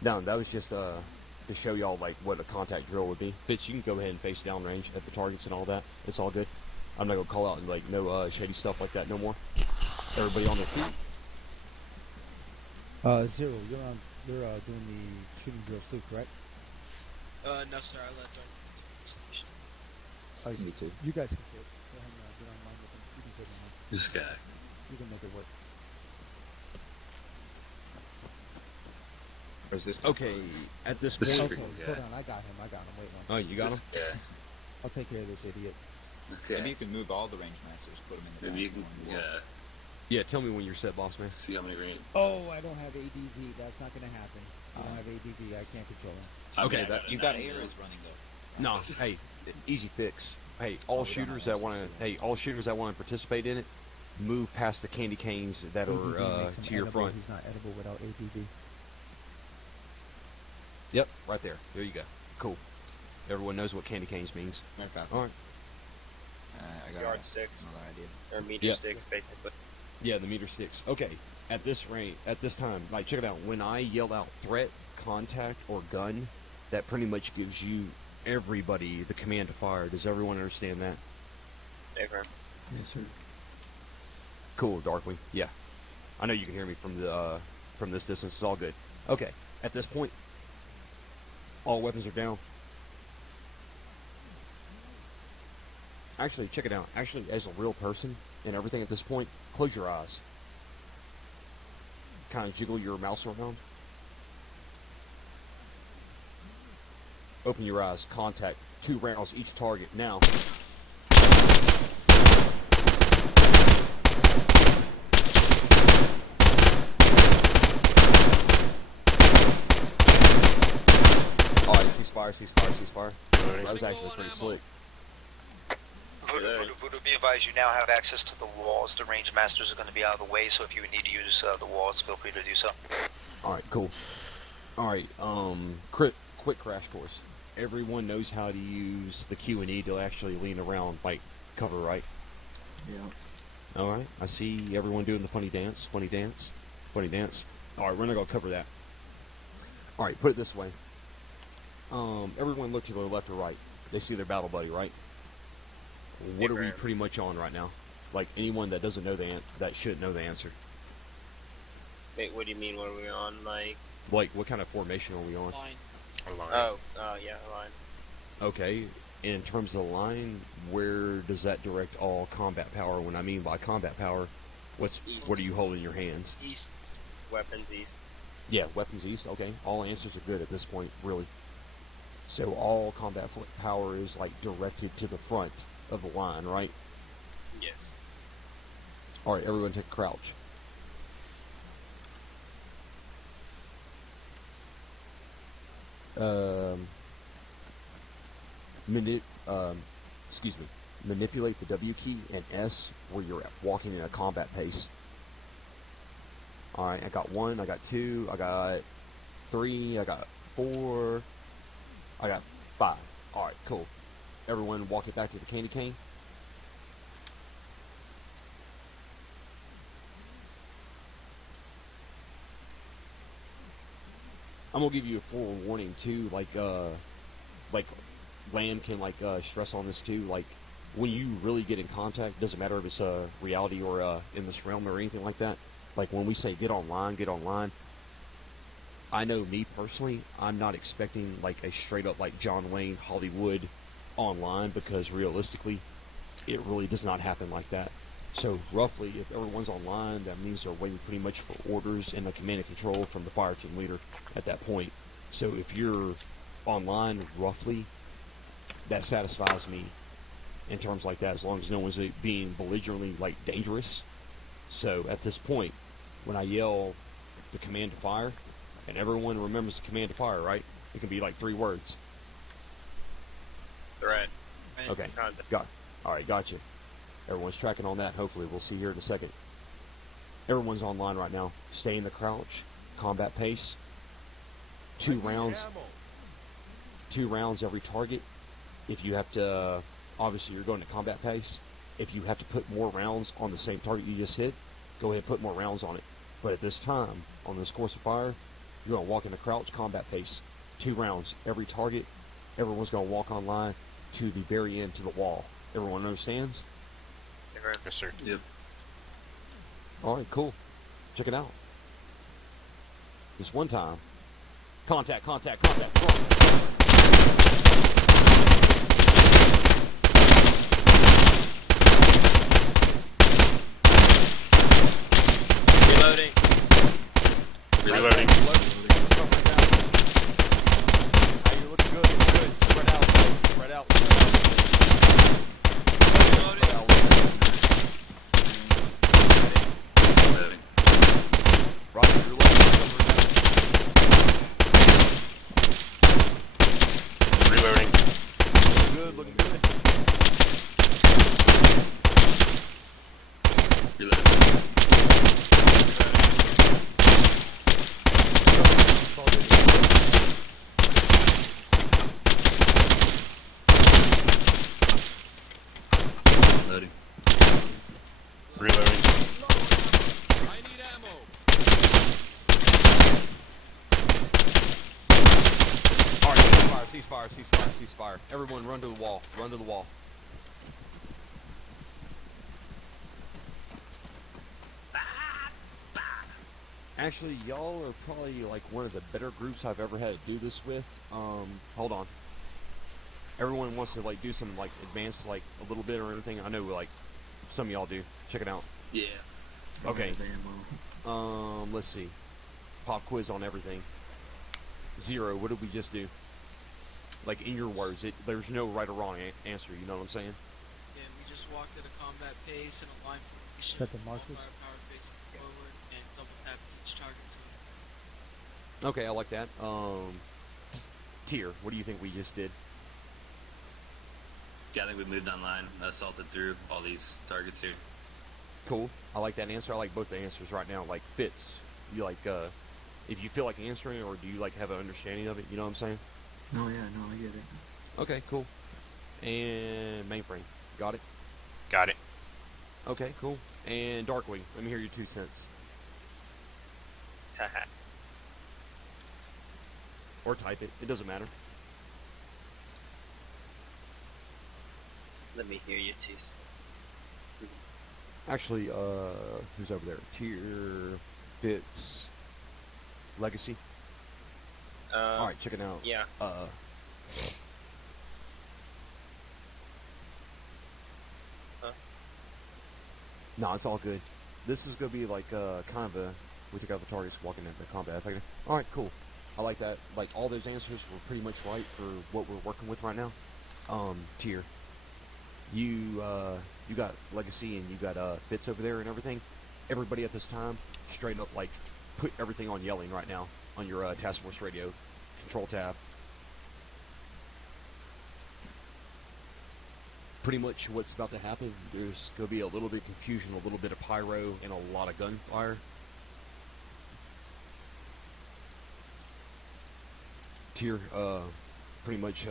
No, that was just to show y'all like what a contact drill would be. Fitz, you can go ahead and face down range at the targets and all that. It's all good. I'm not gonna call out like no shady stuff like that no more. Everybody on their feet. Zero, you're doing the shooting drills too, correct? No, sir. I let Dark take the station. Oh, Me too. You guys can do it. Go ahead and get online with them. You can put them on. This guy. You can make it work. Where's this? Okay, at this This point. Okay, guy. hold on. I got him. Wait one. Oh, you got him? Yeah. I'll take care of this idiot. Maybe Okay. you can move all the range masters, put them in the Maybe you back can. of one wall. Yeah. Yeah, tell me when you're set, boss man. See how many range. Oh, I don't have ADV. That's not going to happen. I don't have ADV. I can't control him. Okay, You got arrows running though. No, hey, easy fix. Hey, all shooters that want to participate in it, move past the candy canes that ADV are makes him to your edible. front. He's not edible without ADV. Yep, right there. There you go. Cool. Everyone knows what candy canes means. Okay. All right. I got Yardsticks. another idea. Or meter Yep. sticks, basically. Yeah, the meter sticks. Okay, at this time, like check it out. When I yell out threat, contact, or gun, that pretty much gives you everybody the command to fire. Does everyone understand that? Affirm. Yes, sir. Cool, Darkwing. Yeah, I know you can hear me from the from this distance. It's all good. Okay, at this point, all weapons are down. Actually, check it out. Actually, as a real person and everything at this point, close your eyes. Kind of jiggle your mouse around. Open your eyes. Contact. 2 rounds each target. Now. Alright, ceasefire. That was actually pretty slick. Voodoo, be advised, you now have access to the walls. The range masters are going to be out of the way, so if you need to use the walls, feel free to do so. Alright, cool. Alright, quick crash course. Everyone knows how to use the Q&E to actually lean around, like, cover, right? Yeah. Alright, I see everyone doing the funny dance. Alright, we're gonna go cover that. Alright, put it this way. Everyone look to their left or right. They see their battle buddy, right? What are we pretty much on right now? Like, anyone that doesn't know that shouldn't know the answer. Wait, what do you mean? What are we on? Like, what kind of formation are we on? Line. A line. Oh, yeah, a line. Okay, in terms of the line, where does that direct all combat power? When I mean by combat power, East. what are you holding in your hands? East. Weapons east. Yeah, weapons east. Okay, all answers are good at this point, really. So all combat power is like directed to the front of the line, right? Yes. All right, everyone take a crouch. Manipulate the W key and S where you're walking in a combat pace. Alright, I got 1, I got 2, I got 3, I got 4, I got 5. Alright, cool. Everyone walk it back to the candy cane. I'm gonna give you a forewarning too, like Land can stress on this too, like when you really get in contact, doesn't matter if it's reality or in this realm or anything like that, like when we say get online, I know me personally, I'm not expecting like a straight up like John Wayne Hollywood online, because realistically it really does not happen like that. So roughly, if everyone's online, that means they're waiting pretty much for orders and the command and control from the fire team leader at that point. So if you're online, roughly, that satisfies me in terms like that, as long as no one's being belligerently like dangerous. So at this point, when I yell the command to fire, and everyone remembers the command to fire, right? It can be like 3 words. Threat. Okay. Alright, gotcha. Everyone's tracking on that. Hopefully, we'll see here in a second. Everyone's online right now. Stay in the crouch. Combat pace. 2 rounds. 2 rounds every target. If you have to, obviously you're going to combat pace. If you have to put more rounds on the same target you just hit, go ahead and put more rounds on it. But at this time, on this course of fire, you're going to walk in the crouch combat pace. 2 rounds every target. Everyone's going to walk online to the very end, to the wall. Everyone understands? Confirm. Yes, sir. Yep. Alright, cool. Check it out. Just one time. Contact, contact, contact. Come on. Reloading. Reloading. Hey, you're looking good, looking good. Spread out, spread out, spread out. Reloading. Roger, you're looking good. Reloading. Looking good, looking good. Loading. Reloading. I need ammo. Alright, ceasefire, ceasefire, ceasefire, ceasefire. Everyone run to the wall. Run to the wall. Actually, y'all are probably like one of the better groups I've ever had to do this with. Hold on. Everyone wants to like do some like advanced like a little bit or anything. I know like some of y'all do. Check it out. Yeah. Okay. Let's see. Pop quiz on everything. Zero. What did we just do? Like in your words, there's no right or wrong answer. You know what I'm saying? Yeah, we just walked at a combat pace and a line formation. Set the markers. Firepower facing forward and double tap each target to Okay, I like that. Tier. What do you think we just did? Yeah, I think we moved online, assaulted through all these targets here. Cool. I like that answer. I like both the answers right now. Like fits. You like if you feel like answering, or do you like have an understanding of it? You know what I'm saying? Oh yeah, no, I get it. Okay, cool. And mainframe. Got it? Got it. Okay, cool. And Darkwing. Let me hear your 2 cents. Or type it. It doesn't matter. Let me hear your 2 cents. Actually, who's over there? Tier, Fits, Legacy. Alright, check it out. Yeah. No, it's all good. This is gonna be like kind of a we took out the targets walking into combat. Alright, cool. I like that. Like all those answers were pretty much right for what we're working with right now. Tier. You got Legacy and you got Fitz over there and everything. Everybody at this time, straight up like put everything on yelling right now on your task force radio. Control tab. Pretty much what's about to happen, there's going to be a little bit of confusion, a little bit of pyro, and a lot of gunfire. Tier, pretty much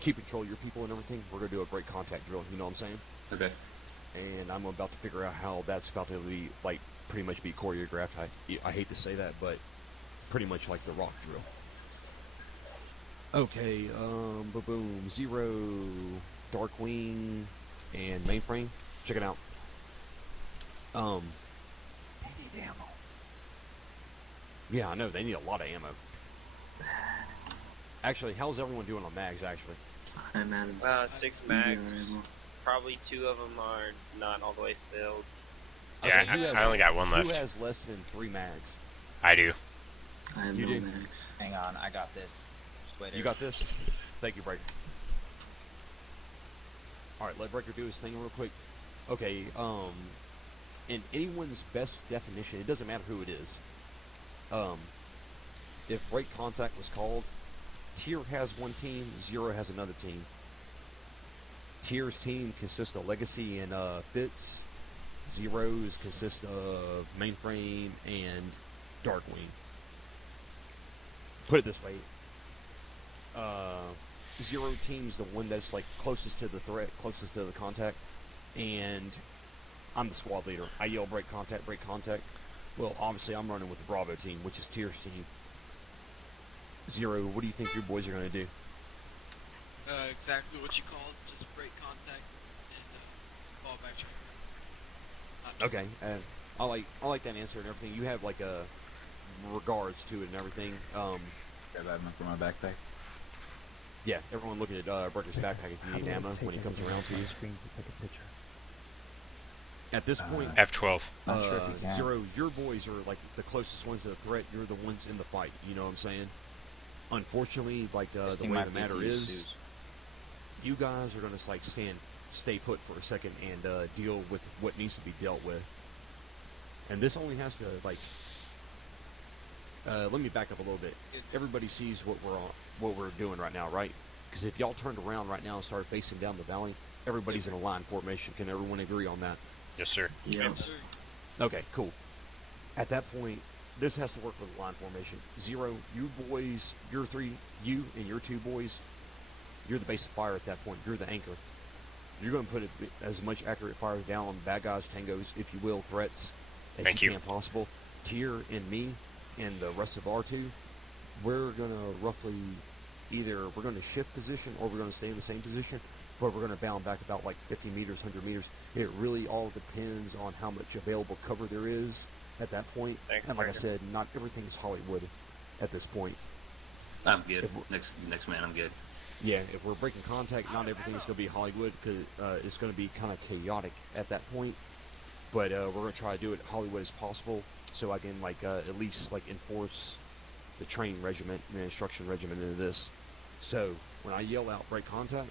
keep control of your people and everything. We're going to do a break contact drill, you know what I'm saying? Okay. And I'm about to figure out how that's about to be, like, pretty much be choreographed. I hate to say that, but pretty much like the rock drill. Okay, boom, Zero, Darkwing, and Mainframe. Check it out. They need ammo. Yeah, I know, they need a lot of ammo. Actually, how's everyone doing on mags, actually? I'm at 6 mags. Probably 2 of them are not all the way filled. Yeah, Okay, I only got 1 left. Who has less than 3 mags? I do. I have You no do. mags. Hang on, I got this. Just wait. You got this? Thank you, Breaker. Alright, let Breaker do his thing real quick. Okay, in anyone's best definition, it doesn't matter who it is. If break contact was called, Tier has one team, Zero has another team. Tier's team consists of Legacy and Fitz. Zero's consist of Mainframe and Darkwing. Put it this way. Zero team's the one that's like closest to the threat, closest to the contact, and I'm the squad leader. I yell break contact, break contact. Well, obviously I'm running with the Bravo team, which is Tier's team. Zero, what do you think your boys are going to do? exactly what you called, just break contact and fallback training. Okay, I like that answer and everything. You have like a regards to it and everything. Grab ammo for my backpack. Yeah, everyone look at Breaker's backpack if you need ammo when he comes around to you. Screen to take a picture. At this point, F12. Not sure if you can. Zero, your boys are like the closest ones to the threat. You're the ones in the fight. You know what I'm saying? Unfortunately, like the way the matter is, you guys are gonna like stay put for a second and deal with what needs to be dealt with. And this only has to like. Let me back up a little bit. Everybody sees what we're doing right now, right? Because if y'all turned around right now and started facing down the valley, everybody's in a line formation. Can everyone agree on that? Yes, sir. Yeah. Sir. Okay, cool. At that point, this has to work with the line formation. Zero, you boys, your three, you and your two boys, you're the base of fire at that point. You're the anchor. You're going to put as much accurate fire down on bad guys, tangos, if you will, threats as Thank you you. can possible. Tier and me and the rest of R2, we're going to roughly either we're going to shift position or we're going to stay in the same position, but we're going to bound back about like 50 meters, 100 meters. It really all depends on how much available cover there is at that point. Thanks, and like I Breaker. said, not everything's Hollywood at this point. I'm good. Next man, I'm good. Yeah, if we're breaking contact, not everything's going to be Hollywood because it's going to be kind of chaotic at that point. But we're going to try to do it Hollywood as possible, so I can like at least like enforce the training regiment and the instruction regiment into this. So when I yell out break contact,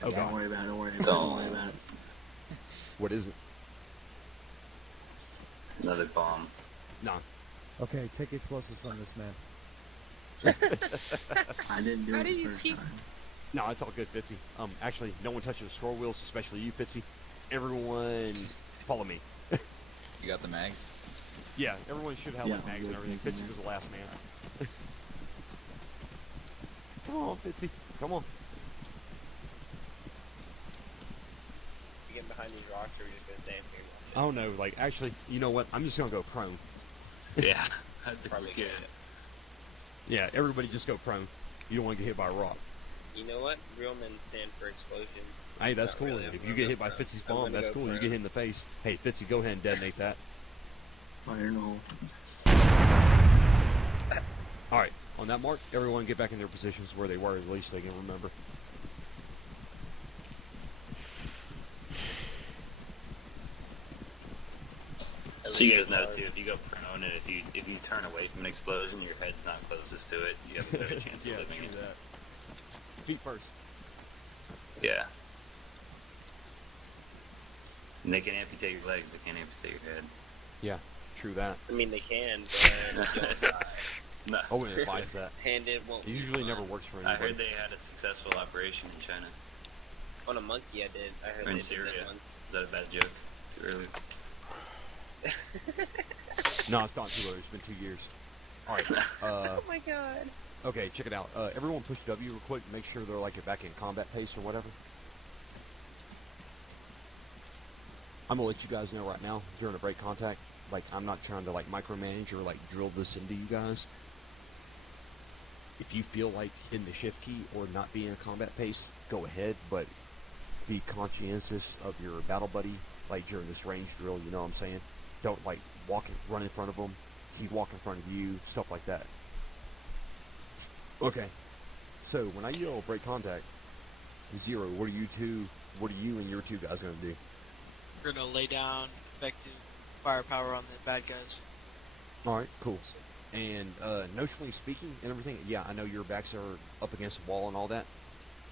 Don't worry about it. Don't worry about it. What is it? Another bomb. Nah. Okay, take explosives from this man. I didn't do How it do the you first keep- time. No, it's all good, Fitzy. Actually, no one touches the scroll wheels, especially you, Fitzy. Everyone, follow me. You got the mags? Yeah, everyone should have like Yeah, mags and everything. Fitzy was the last man. Come on, Fitzy. Come on. You get behind these rocks, or are you just gonna stand here? I don't know. Like, actually, you know what? I'm just gonna go prone. Yeah. I think Probably we're good. Yeah, everybody just go prone. You don't want to get hit by a rock. You know what? Real men stand for explosions. Hey, that's Not cool. really, I'm If gonna you get go hit by prone. Fitzy's I'm bomb, gonna that's go cool. You prone. get hit in the face. Hey, Fitzy, go ahead and detonate that. Fire in the hole. Alright, on that mark, everyone get back in their positions where they were, at least they can remember. So you guys know too, if you go prone and if you turn away from an explosion, your head's not closest to it. You have a better chance Yeah, of living true it. that. Feet first. Yeah. And they can amputate your legs, they can't amputate your head. Yeah, true that. I mean, they can, but you'll die. No. Oh, and advise that. And it won't. It usually never works for I anybody. heard they had a successful operation in China. On a monkey, I did. I heard Or in they Syria. did that once. Is that a bad joke? Too early. No, it's not too early. It's been 2 years. Alright, Oh my god. okay, check it out. Everyone push W real quick. Make sure they're like back in combat pace or whatever. I'm gonna let you guys know right now during a break contact. Like, I'm not trying to like micromanage or like drill this into you guys. If you feel like hitting the shift key or not being in combat pace, go ahead, but be conscientious of your battle buddy, like during this range drill, you know what I'm saying? Don't like run in front of them, he walk in front of you, stuff like that. Okay, so when I yell break contact, Zero, what are you and your two guys gonna do? We're gonna lay down effective firepower on the bad guys. Alright, cool. And notionally speaking and everything, yeah, I know your backs are up against the wall and all that.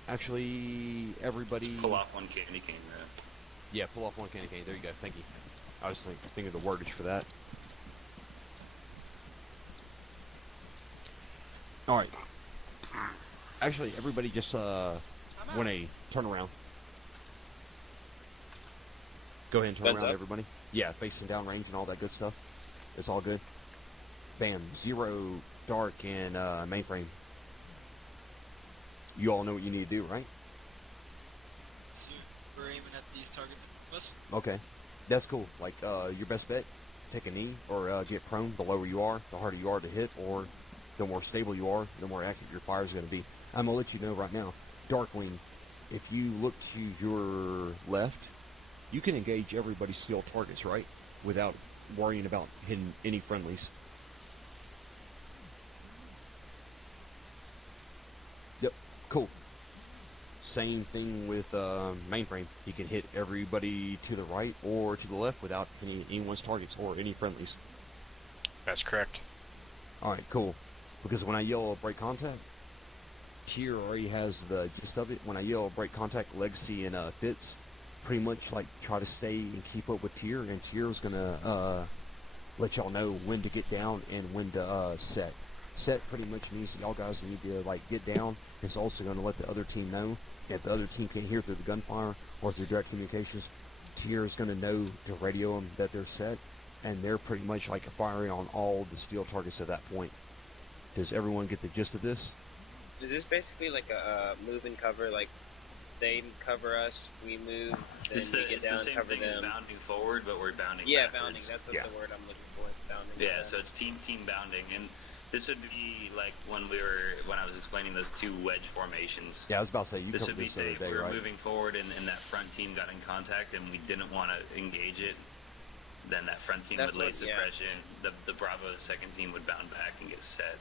Actually, everybody... Pull off one candy cane, though. Yeah, pull off one candy cane. There you go. Thank you. I was thinking of the wordage for that. Alright. Actually, everybody just want to turn around. Go ahead and turn Guns around, up? everybody. Yeah, facing down range and all that good stuff. It's all good. Bam. Zero, Dark, and Mainframe. You all know what you need to do, right? So we're aiming at these targets. Let's Okay. That's cool. Like, your best bet, take a knee or get prone. The lower you are, the harder you are to hit, or the more stable you are, the more accurate your fire is going to be. I'm going to let you know right now, Darkwing, if you look to your left, you can engage everybody's steel targets, right? Without worrying about hitting any friendlies. Yep, cool. Same thing with mainframe. You can hit everybody to the right or to the left without anyone's targets or any friendlies. That's correct. Alright, cool. Because when I yell break contact, Tier already has the gist of it. When I yell break contact, Legacy and Fitz pretty much like try to stay and keep up with Tier, and Tier's gonna let y'all know when to get down and when to set. Set pretty much means that y'all guys need to like get down. It's also gonna let the other team know. If the other team can't hear through the gunfire or through direct communications, Tier is gonna know to radio them that they're set, and they're pretty much like firing on all the steel targets at that point. Does everyone get the gist of this? Is this basically like a move and cover? Like they cover us, we move, then we get down, the same cover thing as them. bounding forward, but we're bounding Yeah, backwards. bounding. That's what the word I'm looking for. Bounding. Yeah, so it's team bounding, and this would be like when I was explaining those two wedge formations. Yeah, I was about to say, you this covered would be this the other say if day, we were right? moving forward and that front team got in contact and we didn't want to engage it, then that front team That's would lay what- yeah. suppression. The Bravo second team would bound back and get set.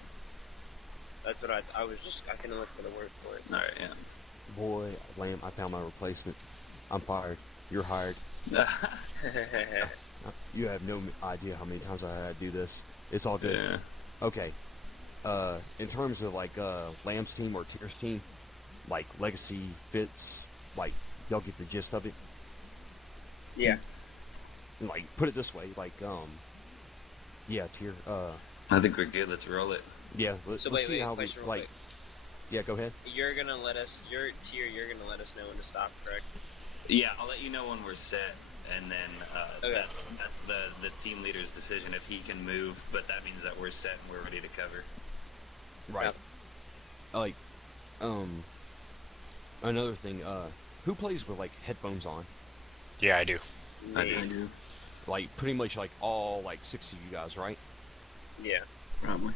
That's what I was just. I couldn't look for the word for it. All right, yeah. Boy, Lamb, I found my replacement. I'm fired. You're hired. You have no idea how many times I had to do this. It's all good. Yeah. Okay. In terms of like Lamb's team or Tier's team, like Legacy, Fitz, like y'all get the gist of it. Yeah. Like put it this way, like yeah, Tier. I think we're good. Let's roll it. Yeah. Let's So wait, see how question we real like. Yeah, go ahead. You're gonna let us. Your Tier. You're gonna let us know when to stop, correct? Yeah, I'll let you know when we're set, and then Okay. that's the team leader's decision if he can move. But that means that we're set and we're ready to cover. Right. Like, another thing. Who plays with like headphones on? Yeah, I do. I do. Like pretty much like all like 6 of you guys, right? Yeah. Probably.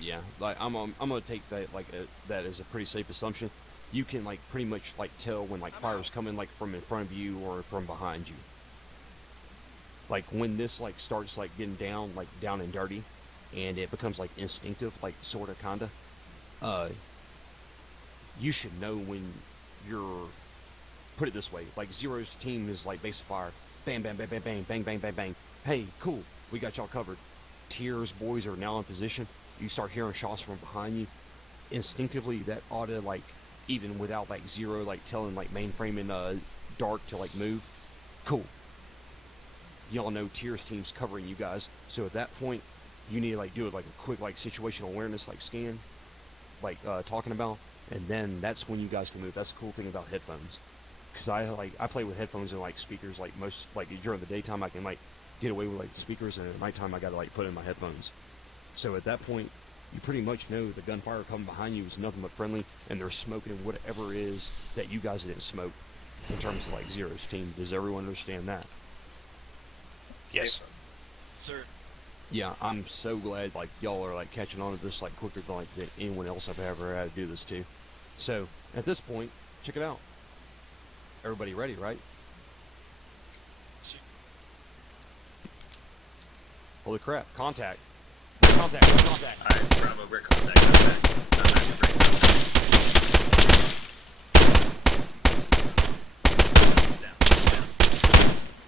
Yeah. Like I'm gonna take that like that as a pretty safe assumption. You can like pretty much like tell when like fire's coming like from in front of you or from behind you. Like when this like starts like getting down and dirty, and it becomes like instinctive, like sorta kinda. You should know when you're. Put it this way, like Zero's team is like base of fire. Bang, bang, bang, bang, bang, bang, bang, bang, bang. Hey, cool, we got y'all covered. Tier's boys are now in position. You start hearing shots from behind you. Instinctively, that ought to like, even without like Zero like telling like mainframe and Dark to like move. Cool. Y'all know Tier's team's covering you guys. So at that point, you need to like do it like a quick like situational awareness like scan, like talking about, and then that's when you guys can move. That's the cool thing about headphones. Cause I play with headphones and like speakers like most like during the daytime I can like get away with like the speakers, and at nighttime I gotta like put in my headphones. So at that point you pretty much know the gunfire coming behind you is nothing but friendly, and they're smoking whatever it is that you guys didn't smoke in terms of like Zero's team. Does everyone understand that? Yes. Sir. Yeah, I'm so glad like y'all are like catching on to this like quicker than like anyone else I've ever had to do this to. So at this point, check it out. Everybody ready, right? Sure. Holy crap! Contact! Contact! Contact! All right, Bravo, break contact. I'm ready to break contact. Down.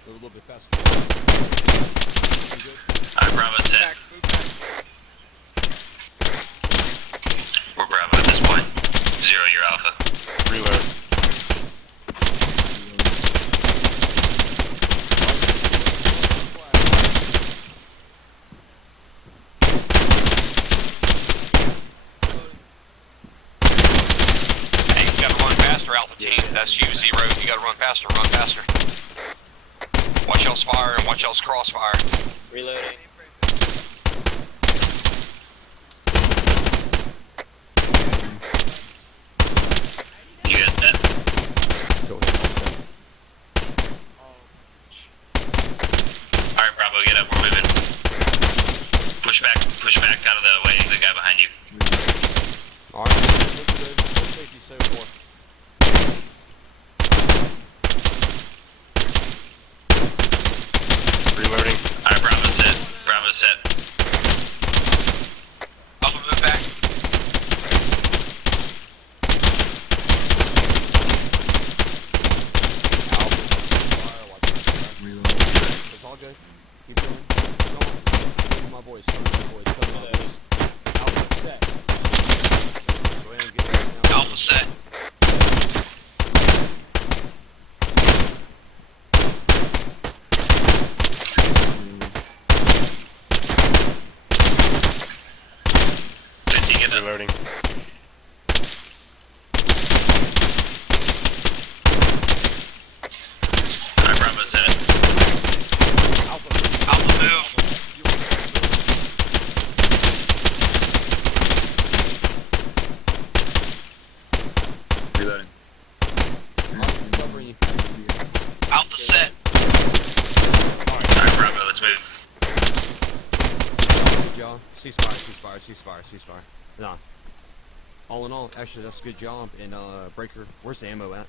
A little bit faster. All right, Bravo set. We're Bravo at this point. Zero, you're Alpha. Reload. Hey, you gotta run faster, Alpha Team. That's you, Zero. You gotta run faster, run faster. Watch y'all's fire and watch y'all's crossfire. Reloading. You guys dead? Go ahead. All right, Bravo, get up. We're moving. Push back out of the way. The guy behind you. Alright, safety so far. set. Reloading. Alright, Bravo set. Alpha move. Reloading. Alpha set. Alright, Bravo, let's move. Good job. Ceasefire. Nah. All in all, actually, that's a good job. And Breaker, where's the ammo at?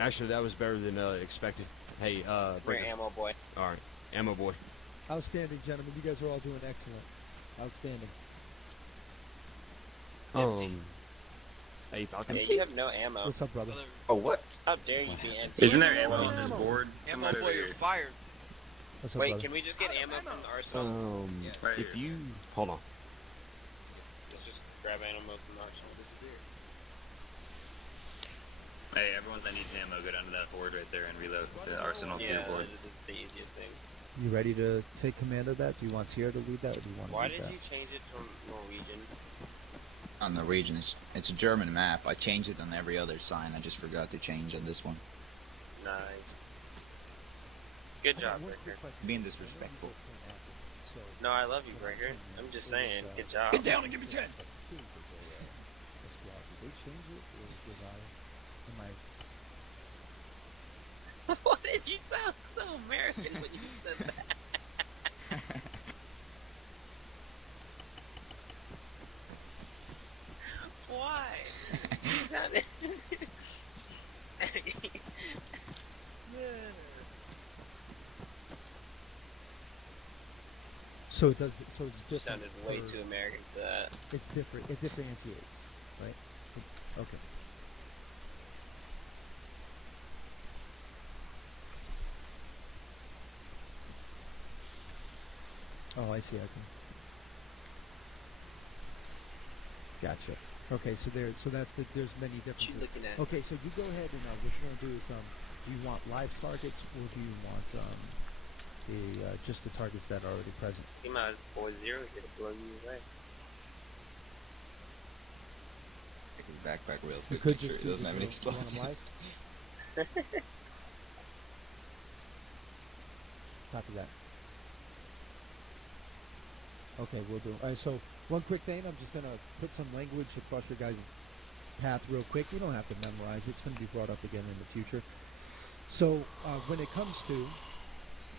Actually, that was better than expected. Hey, Breaker. We're ammo boy. All right, ammo boy. Outstanding, gentlemen. You guys are all doing excellent. Outstanding. Hey, Falcon. Yeah, you have no ammo. What's up, brother? Oh, what? How dare you be anti? Isn't there ammo on this board? Come Ammo out of boy, here. you're fired. What's up, Wait, brother? can we just get ammo from the arsenal? Right If here. you hold on. Let's just grab ammo from the arsenal and disappear. Hey, everyone that needs ammo, go down to that board right there and reload the arsenal Yeah, board. this is the easiest thing. You ready to take command of that? Do you want Sierra to lead that, or do you want to Why lead did that? you change it from Norwegian? On the region, it's a German map. I changed it on every other sign. I just forgot to change on this one. Nice. Good job, Breaker. Being disrespectful. No, I love you, Breaker. I'm just saying, good job. Get down and give me 10! Did they change it, or was I... Am I... Why did you sound so American when you said that? Why? You sounded... So it does. So it's You different. sounded way for- too American for that. It's different. It differentiates, right? Okay. Oh, I see. I can. Gotcha. Okay, so that's there's many differences. She's looking at. Okay, so you go ahead and what you're gonna do is do you want live targets or do you want just the targets that are already present? He might as boy zero is gonna blow you away. Take his backpack real You quick. could Make sure just it doesn't have any you want 'em explosives. live? Copy that. Okay, we'll do. Alright, so one quick thing, I'm just gonna put some language across your guys' path real quick. You don't have to memorize it. It's gonna be brought up again in the future. So when it comes to,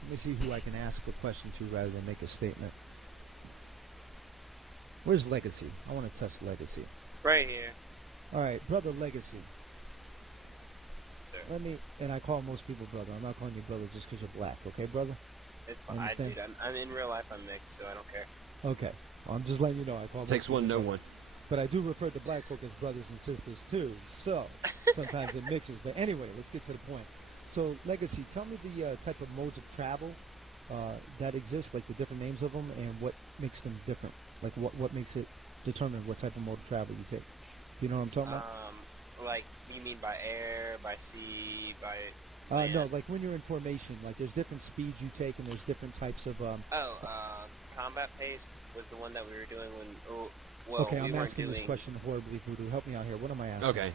let me see who I can ask a question to rather than make a statement. Where's Legacy? I want to test Legacy. Right here. Alright, brother Legacy. Sir. Let me, and I call most people brother. I'm not calling you brother just because you're black, okay, brother? It's fine. Understand? I'm in real life. I'm mixed, so I don't care. Okay. Well, I'm just letting you know. I call Takes most one, people no brother. one. But I do refer to black folk as brothers and sisters too. So sometimes it mixes. But anyway, let's get to the point. So Legacy, tell me the type of modes of travel that exist, like the different names of them, and what makes them different. Like what makes it determine what type of mode of travel you take. You know what I'm talking about? Like you mean by air, by sea, by No, like when you're in formation, like there's different speeds you take, and there's different types of. Combat pace was the one that we were doing when. Okay, we I'm weren't asking this doing- question horribly, Voodoo. Help me out here. What am I asking? Okay.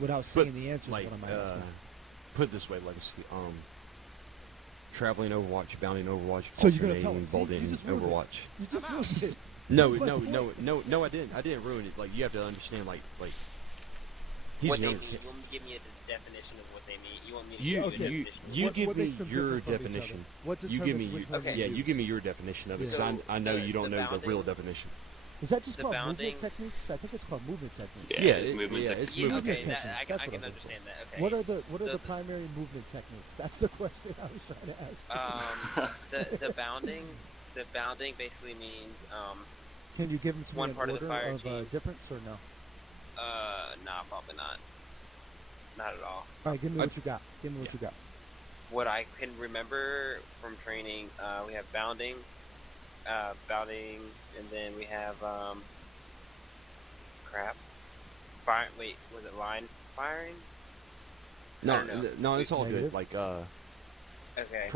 Without saying the answers, like, what am I asking? put it this way, Legacy. Traveling Overwatch, bounding Overwatch, So you're gonna tell alternating, him, see, you bolting just ruined it. Overwatch. You just ruined it. No, That's my no, point. no, I didn't. I didn't ruin it. Like you have to understand, like he's what a they young mean. kid. You want me to give me a definition of what they mean? You want me to You give okay. you a definition? you What- give what me makes them your different from each other? definition. What You give me determines which one okay. you yeah. You use? give me your definition of it. 'cause So, I know you don't the know the bounding- real definition. Is that just the called bounding- movement techniques? I think it's called movement techniques. Yeah, it's movement yeah, techniques. it's Yeah, movement. okay, techniques. that, I That's can what I'm understand that. Okay. What are the So the primary movement techniques? That's the question I was trying to ask. The bounding basically means Can you give them to one me in part of order the fire of teams. difference or no? Nah, probably not. Not at all. All right, give me what you got. Give me what you got. What I can remember from training, we have bounding, bounding, and then we have crap. Fire. Wait, was it line firing? No, no, it's all good. Like, Okay.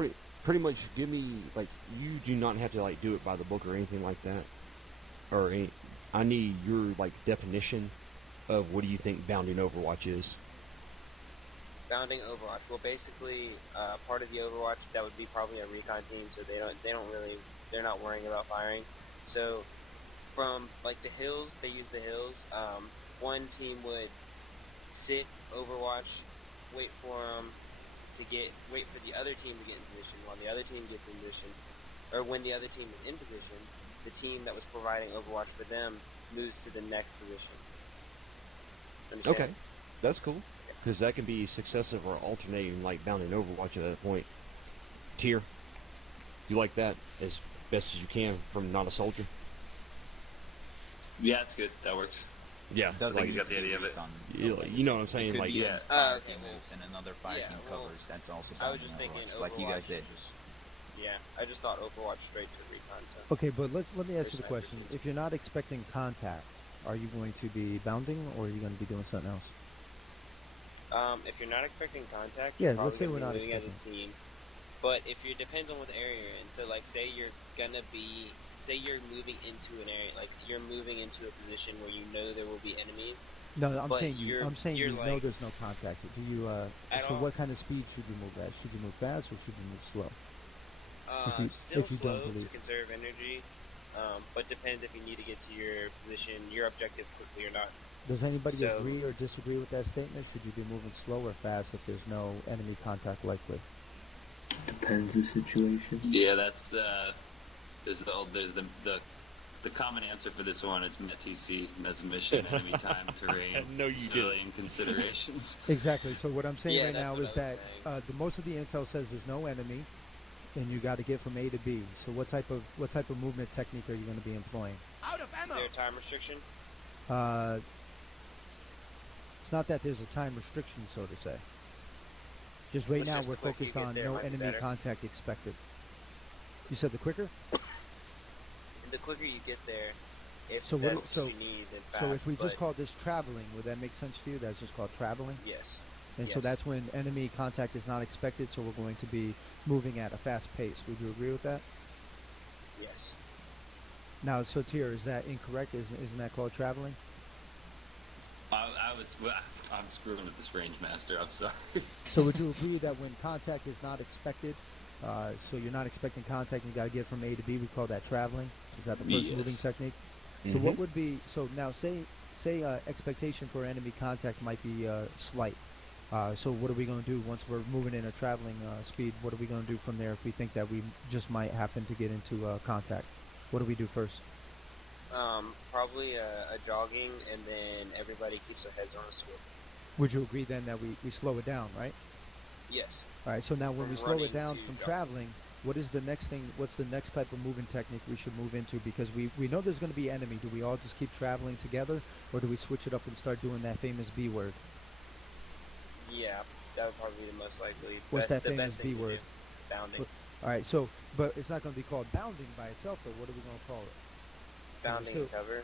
pretty much give me, like, you do not have to, like, do it by the book or anything like that. Or any, I need your, like, definition of what do you think bounding Overwatch is. Bounding Overwatch. Well, basically, part of the Overwatch that would be probably a recon team, so they're not worrying about firing. So, from like the hills, they use the hills. One team would sit Overwatch, wait for the other team to get in position. While the other team gets in position, or when the other team is in position, the team that was providing Overwatch for them moves to the next position. Understand? Okay, that's cool. Because that can be successive or alternating, like bounding Overwatch at that point. Tier, you like that as best as you can from not a soldier? Yeah, it's good. That works. Yeah, I think you got the idea of it. You know what I'm saying? Like, yeah. Fire team moves and another fire team well, covers. That's also I was bounding just thinking Overwatch, like you guys did. Yeah, I just thought Overwatch straight to recon. So. Okay, but let me ask you the question. If you're not expecting contact, are you going to be bounding, or are you going to be doing something else? If you're not expecting contact, Yeah, you're let's say probably we're not moving as a expecting. team. But if it depends on what area you're in. So, like, say you're moving into an area, like you're moving into a position where you know there will be enemies. No, I'm but saying you know like, there's no contact. Do you? So what kind of speed should you move at? Should you move fast or should you move slow? Still if you slow don't believe. to conserve energy, but depends if you need to get to your position, your objective quickly or not. Does anybody So- agree or disagree with that statement? Should you be moving slow or fast if there's no enemy contact likely? Depends the situation. Yeah, that's there's the common answer for this one. It's METC. That's mission, enemy time, terrain, No, you civilian considerations. Exactly. So what I'm saying Yeah, right that's now what is I was that the most of the intel says there's no enemy, and you got to get from A to B. So what type of movement technique are you going to be employing? Is there a time restriction? It's not that there's a time restriction, so to say. Just right It's now just we're the quicker you focused get on there no might be enemy better. contact expected. You said the quicker? The quicker you get there, if So that's what? So what you need, then fast. so if we just but call this traveling, would that make sense to you? That's just called traveling. yes, And so yes. that's when enemy contact is not expected, so we're going to be moving at a fast pace. Would you agree with that? Yes. Now, so Tier, is that incorrect? Isn't that called traveling? I'm screwing with this range master. I'm sorry. So would you agree that when contact is not expected, so you're not expecting contact, and you got to get from A to B, we call that traveling? Is that the first Yes. moving technique? So what would be, so now say expectation for enemy contact might be slight. So what are we going to do once we're moving in a traveling speed? What are we going to do from there if we think that we just might happen to get into contact? What do we do first? Probably a jogging, and then everybody keeps their heads on a swivel. Would you agree then that we slow it down, right? Yes. All right, so now when From we slow running it down to from jogging. traveling, what is the next thing? What's the next type of moving technique we should move into? Because we know there's going to be enemy. Do we all just keep traveling together, or do we switch it up and start doing that famous B word? Yeah, that would probably be the most likely. What's best, that the famous best thing B to word? do. Bounding. All right, so but it's not going to be called bounding by itself, though. What are we going to call it? Bounding still- cover.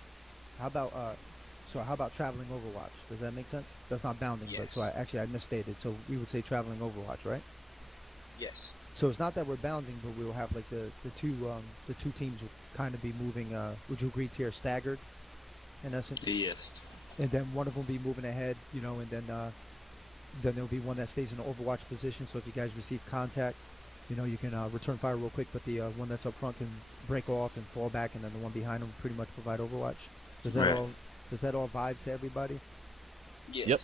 How about how about traveling Overwatch? Does that make sense? That's not bounding, but Yes. so I misstated. So we would say traveling Overwatch, right? Yes. So it's not that we're bounding, but we'll have like the two teams will kind of be moving. Would you agree, Tier, staggered, in essence? Yes. And then one of them be moving ahead, you know, and then there'll be one that stays in the Overwatch position. So if you guys receive contact, you know, you can return fire real quick, but the one that's up front can break off and fall back, and then the one behind them pretty much provide Overwatch. Does that all vibe to everybody? Yes. Yep.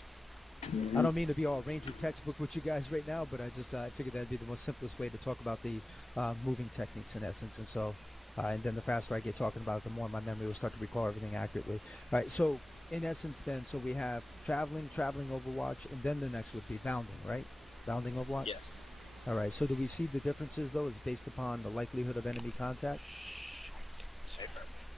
I don't mean to be all Ranger textbook with you guys right now, but I figured that'd be the most simplest way to talk about the moving techniques in essence. And so, and then the faster I get talking about it, the more my memory will start to recall everything accurately. All right. So in essence, then, so we have traveling Overwatch, and then the next would be bounding, right? Bounding Overwatch. Yes. All right. So do we see the differences though? Is based upon the likelihood of enemy contact?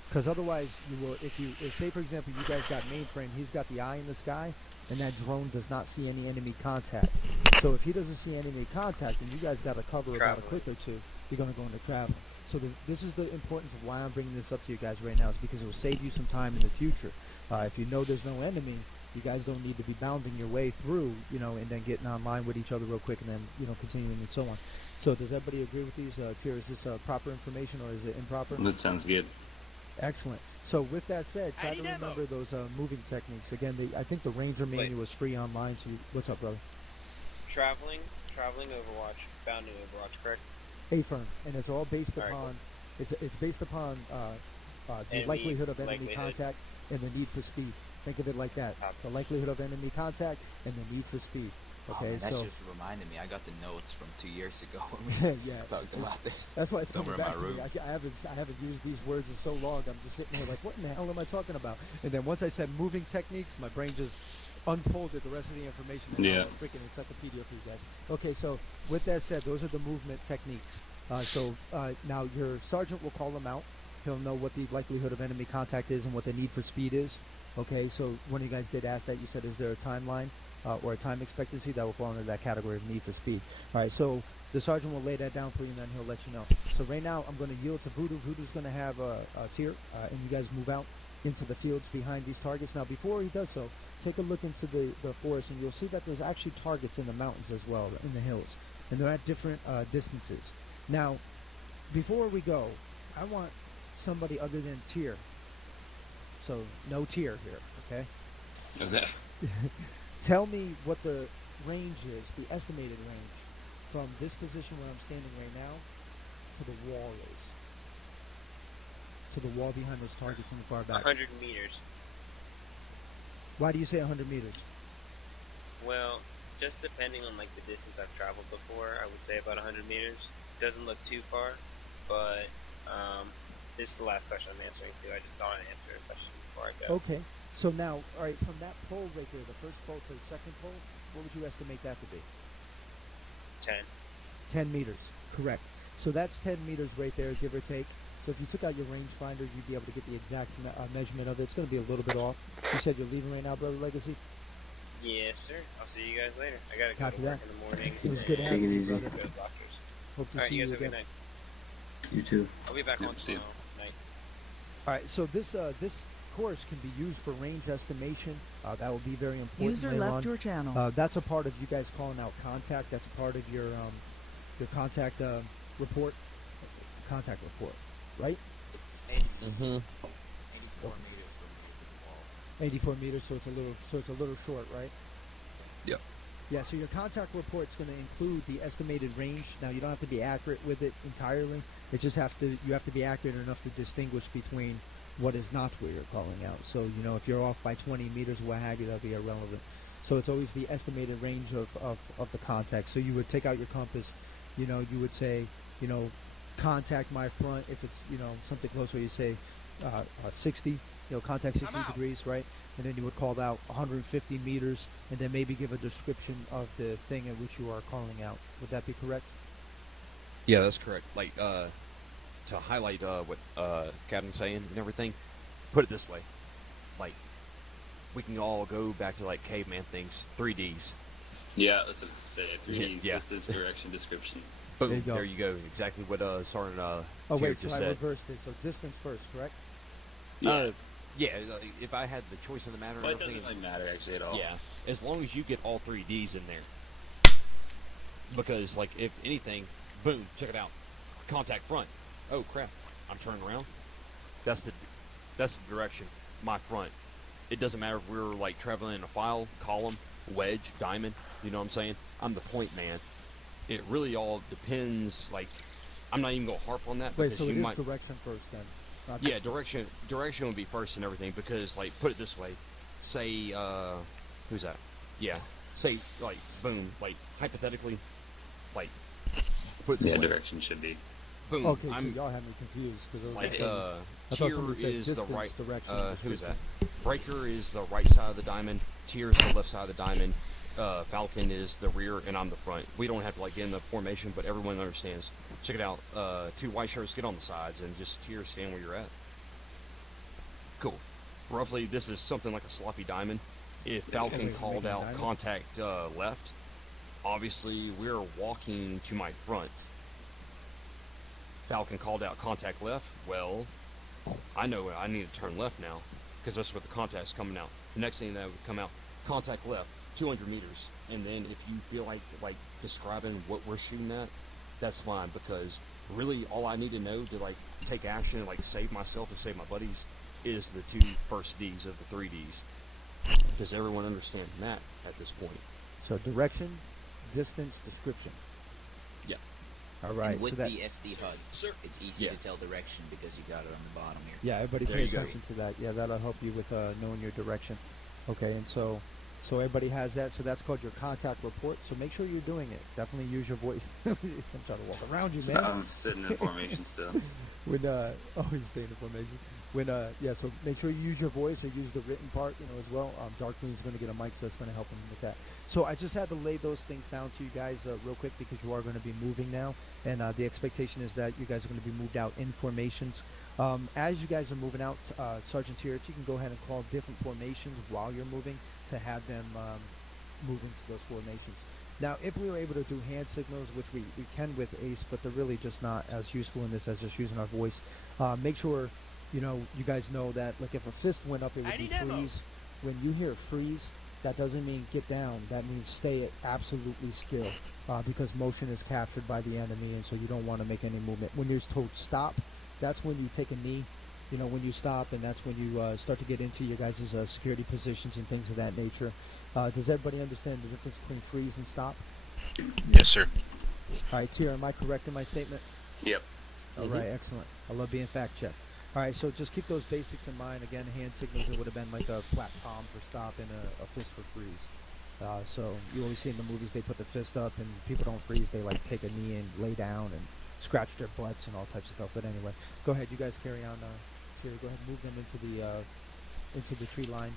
Because otherwise, you will. If say for example, you guys got mainframe, he's got the eye in the sky, and that drone does not see any enemy contact. So if he doesn't see enemy contact, and you guys got to cover about a click or two, you're gonna go into traveling. So this is the importance of why I'm bringing this up to you guys right now, is because it will save you some time in the future. If you know there's no enemy, you guys don't need to be bounding your way through, you know, and then getting online with each other real quick and then, you know, continuing and so on. So does everybody agree with these? Tier, is this proper information or is it improper? That sounds good. Excellent. So with that said, try to remember those moving techniques. Again, I think the Ranger manual is free online. So what's up, brother? Traveling Overwatch, bounding Overwatch, correct? Affirm, and it's all based All right, upon it's based upon the likelihood of enemy contact and the need for speed. Think of it like that: the likelihood of enemy contact and the need for speed. Okay, man, that so just reminded me. I got the notes from 2 years ago when we talked about this. That's why it's coming somewhere in back my to room. me. I haven't used these words in so long. I'm just sitting here like, what in the hell am I talking about? And then once I said moving techniques, my brain just unfolded the rest of the information. And Yeah. Freaking encyclopedia for you guys. Okay, so with that said, those are the movement techniques. Now your sergeant will call them out. He'll know what the likelihood of enemy contact is and what the need for speed is. Okay, so when you guys did ask that, you said, is there a timeline or a time expectancy? That will fall under that category of need for speed. All right, so the sergeant will lay that down for you, and then he'll let you know. So right now, I'm going to yield to Voodoo. Voodoo's going to have a tier, and you guys move out into the fields behind these targets. Now, before he does so, take a look into the forest, and you'll see that there's actually targets in the mountains as well, in the hills, and they're at different distances. Now, before we go, I want somebody other than tier. So no tier here, okay? Okay. Tell me what the range is, the estimated range, from this position where I'm standing right now to the wall is. To the wall behind those targets in the far back. 100 meters. Why do you say 100 meters? Well, just depending on like the distance I've traveled before, I would say about 100 meters. Doesn't look too far, but this is the last question I'm answering too. I just thought I'd answer a question before I go. Okay. So now, all right, from that pole right there, the first pole to the second pole, what would you estimate that to be? 10. 10 meters, correct. So that's 10 meters right there, give or take. So if you took out your rangefinder, you'd be able to get the exact measurement of it. It's going to be a little bit off. You said you're leaving right now, Brother Legacy? Yes, sir. I'll see you guys later. I gotta go Copy to work that. in the morning. It was good and having you, easy. brother. go to the doctors. Hope to All right, see you you guys have a again. good night. You too. I'll be back on see you. tomorrow night. All right, so this course can be used for range estimation. That will be very important. User later left on. your channel. That's a part of you guys calling out contact. That's a part of your contact report. Contact report, right? Mm-hmm. 84 meters, so it's a little short, right? Yep. Yeah, so your contact report is going to include the estimated range. Now you don't have to be accurate with it entirely. It just you have to be accurate enough to distinguish between what is not what you're calling out. So, you know, if you're off by 20 meters or what have you, that'll be irrelevant. So it's always the estimated range of the contact. So you would take out your compass, you know, you would say, you know, contact my front. If it's, you know, something closer, you say 60, you know, contact 60 degrees, right? And then you would call out 150 meters and then maybe give a description of the thing at which you are calling out. Would that be correct? Yeah, that's correct. Like, to highlight what Captain's saying and everything, put it this way. Like, we can all go back to, like, caveman things, 3Ds. Yeah, let's just say 3Ds, Yeah. distance, direction, description. Boom, There you go. Exactly what Sergeant Oh, Tier wait, just so I said. reversed it. So distance first, correct? Yeah. Yeah, if I had the choice in the matter, Well, it and everything, doesn't really matter actually at all. yeah, as long as you get all 3Ds in there. Because, like, if anything, boom, check it out. Contact front. Oh, crap. I'm turning around. That's the direction. My front. It doesn't matter if we're, like, traveling in a file, column, wedge, diamond. You know what I'm saying? I'm the point man. It really all depends, like, I'm not even going to harp on that. Wait, because so you it is might, direction first then? Not yeah, distance. direction would be first and everything, because, like, put it this way, say, who's that? Yeah, say, like, boom, like, hypothetically, like, put it this Yeah, way. direction should be. Boom, Okay, so I'm, y'all have me confused. Cause like, I thought tier somebody said is the distance, right, direction, who's description. that? Breaker is the right side of the diamond, tier is the left side of the diamond, Falcon is the rear, and I'm the front. We don't have to, like, get in the formation, but everyone understands. Check it out, 2 white shirts, get on the sides, and just tier, stand where you're at. Cool. Roughly, this is something like a sloppy diamond. If Falcon Wait, called making a out diamond? contact left, obviously we're walking to my front. Falcon called out contact left. Well, I know I need to turn left now, because that's where the contact's coming out. The next thing that would come out, contact left, 200 meters. And then if you feel like describing what we're shooting at, that's fine, because really all I need to know to like take action and like save myself and save my buddies is the two first Ds of the 3 Ds. Does everyone understand that at this point? So direction, distance, description. Yeah. All right. And with so that, the SD HUD, it's easy to tell direction because you got it on the bottom here. yeah, everybody There pay you go. attention to that. Yeah, that'll help you with knowing your direction. Okay, and so everybody has that. So that's called your contact report. So make sure you're doing it. Definitely use your voice. I'm trying to walk around you, man. I'm sitting in formation still. When you're staying in formation. When so make sure you use your voice or use the written part, as well. Darkwing's going to get a mic, so that's going to help him with that. So I just had to lay those things down to you guys real quick because you are going to be moving now, and the expectation is that you guys are going to be moved out in formations. As you guys are moving out, Sergeant Tier, if you can go ahead and call different formations while you're moving to have them move into those formations. Now, if we were able to do hand signals, which we can with ACE, but they're really just not as useful in this as just using our voice, make sure you guys know that, like, if a fist went up, it would be freeze. When you hear freeze, that doesn't mean get down. That means stay at absolutely still, because motion is captured by the enemy, and so you don't want to make any movement. When you're told stop, that's when you take a knee. When you stop, and that's when you start to get into your guys' security positions and things of that nature. Does everybody understand the difference between freeze and stop? Yes, sir. All right, Tier, am I correct in my statement? Yep. All right, excellent. I love being fact-checked. All right, so just keep those basics in mind. Again, hand signals, it would have been like a flat palm for stop and a fist for freeze. So you always see in the movies they put the fist up and people don't freeze. They like take a knee and lay down and scratch their butts and all types of stuff. But anyway, go ahead. You guys carry on. Go ahead, move them into the tree line,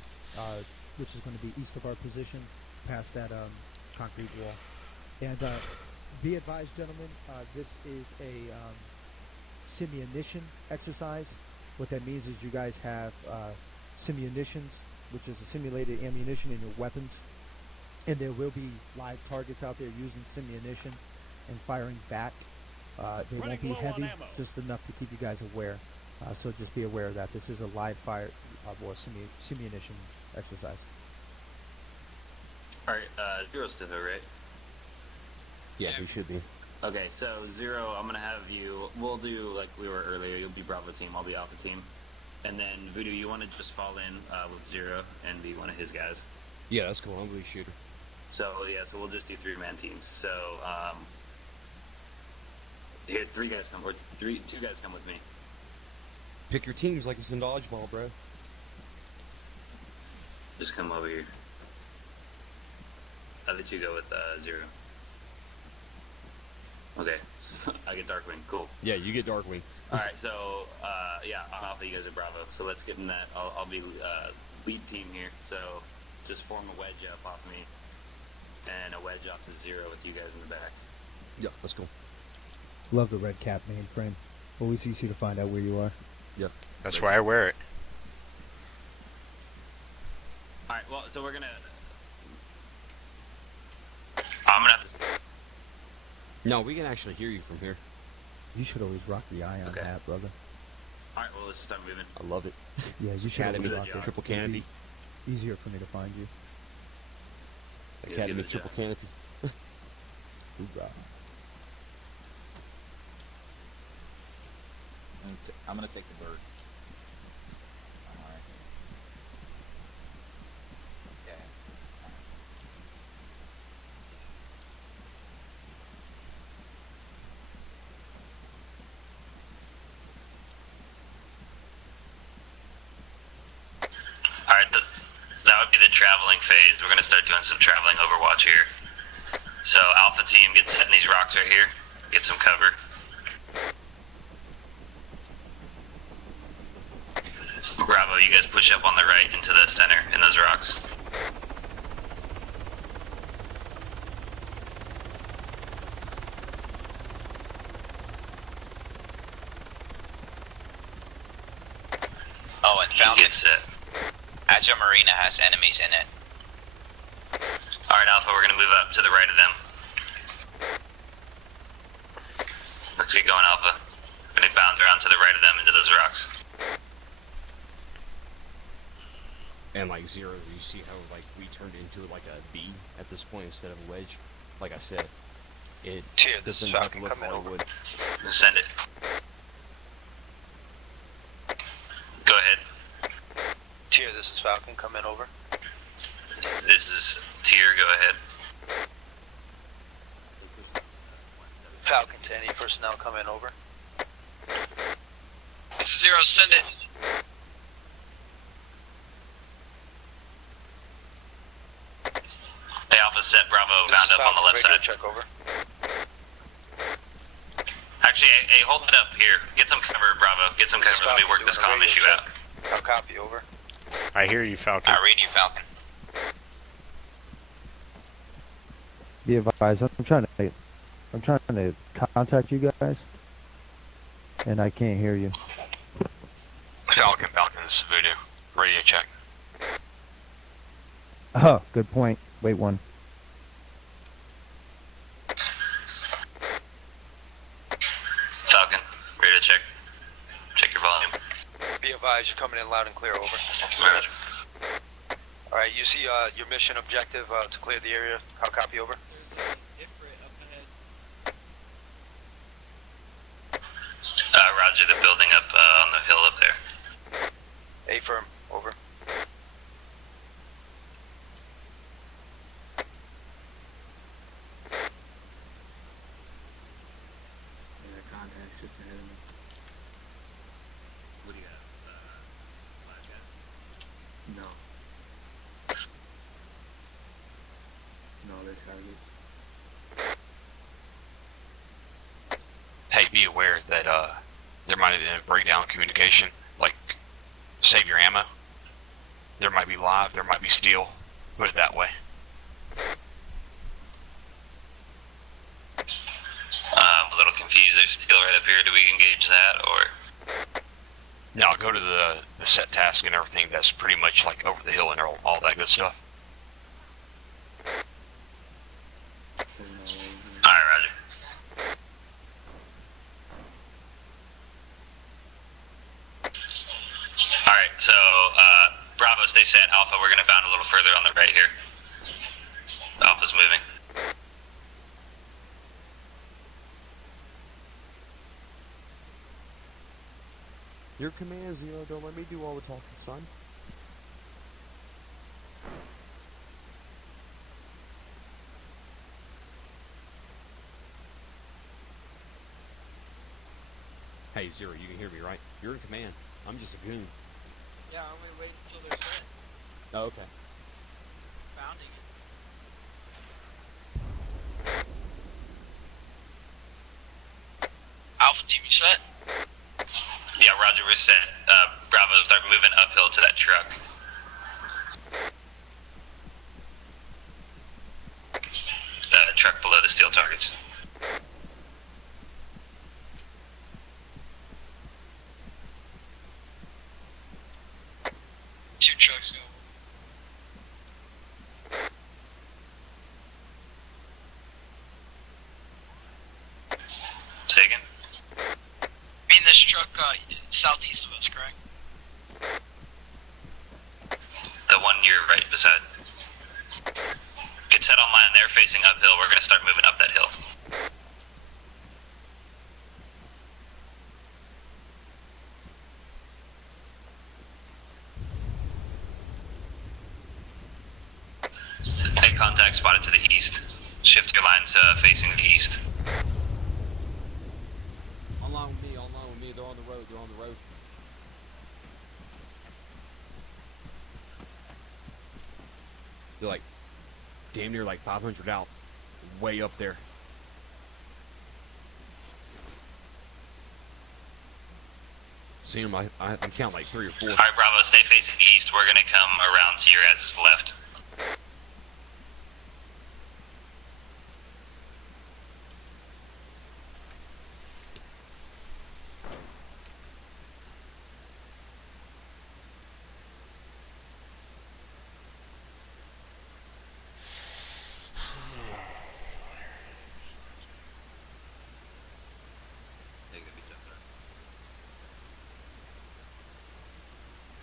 which is going to be east of our position, past that concrete wall. And be advised, gentlemen, this is a simunition exercise. What that means is you guys have simunitions, which is a simulated ammunition in your weapons, and there will be live targets out there using simunition and firing back. They won't be heavy, just enough to keep you guys aware. So just be aware of that. This is a live fire or simunition exercise. Alright, Zero's still here, right? Yeah, we should be. Okay, so Zero, I'm gonna have you, we'll do like we were earlier, you'll be Bravo team, I'll be Alpha team. And then Voodoo, you wanna just fall in with Zero and be one of his guys. Yeah, that's cool. I'm gonna be shooter. So yeah, so we'll just do 3-man teams. So here, 2 guys come with me. Pick your teams like it's in dodgeball, bro. Just come over here. I'll let you go with Zero. Okay, I get Darkwing, cool. Yeah, you get Darkwing. Alright, so, yeah, I'm Alpha, you guys are Bravo, so let's get in that. I'll be lead team here, so just form a wedge up off me, and a wedge off to Zero with you guys in the back. Yeah, let's go. Love the red cap mainframe. Always easy to find out where you are. Yep. That's why I wear it. Alright, well, so we're gonna... I'm gonna have to... No, we can actually hear you from here. You should always rock the ion hat, brother. Alright, well, let's start moving. I love it. Yeah, you should Academy, always rock it. triple canopy. Easier for me to find you. Academy, triple canopy. Hoorah. I'm gonna take the bird. Alright. Okay. Alright, that would be the traveling phase. We're going to start doing some traveling Overwatch here. So Alpha team, get set in these rocks right here. Get some cover. Bravo, you guys push up on the right into the center in those rocks. Oh, and Falcon. Get set. Agile Marina has enemies in it. Alright, Alpha, we're going to move up to the right of them. Let's get going, Alpha. bound around to the right of them into those rocks. And like Zero, you see how like we turned into like a V at this point instead of a wedge? Like I said, it Tier, this doesn't is have Falcon to look coming over. Hollywood. Send it. Go ahead. Tier, this is Falcon coming over. This is Tier, go ahead. Falcon to any personnel coming over. This is Zero, send it. Hey, Alpha set Bravo bound up on the left side. Check over. Actually, hey, hold it up here. Get some cover, Bravo. Get some cover. Let me work this comm issue out. I'll copy over. I hear you, Falcon. I read you, Falcon. Be advised, I'm trying to contact you guys, and I can't hear you. Falcon, this is Voodoo. Radio check. Oh, good point. Wait one. Falcon, ready to check. Check your volume. Be advised, you're coming in loud and clear, over. Roger. Alright, you see your mission objective to clear the area. I'll copy over. Roger, the building up on the hill up there. A firm, over. Yeah, contact's just ahead of me. What do you have? Flash gas? No. No, they're targets. Hey, be aware that there might have been a breakdown in communication. Like, save your ammo. There might be live, there might be steel. Put it that way. I'm a little confused. There's steel right up here. Do we engage that, or? Now go to the set task and everything. That's pretty much like over the hill and all that good stuff. Alright, Roger. Alright, so, Bravo, stay set. Alpha, we're gonna bound a little further on the right here. Alpha's moving. Your command, Zero. Don't let me do all the talking, son. Hey, Zero, you can hear me, right? You're in command. I'm just a goon. Yeah, I'm gonna wait until they're set. Oh, okay. Founding it. Alpha team, you set? Yeah, Roger, we're set. Bravo, start moving uphill to that truck. Truck below the steel targets. Two trucks go. Say again? Mean this truck southeast of us, correct? The one you're right beside. Get set on line there, facing uphill. We're gonna start moving up that hill. Hey, contact spotted to the east. Shift your lines facing the east. Online with me, online with me. They're on the road, they're on the road. They're like, damn near like 500 out. Way up there. See them, I'm counting like 3 or 4. Alright, Bravo, stay facing east. We're gonna come around to your guys' left.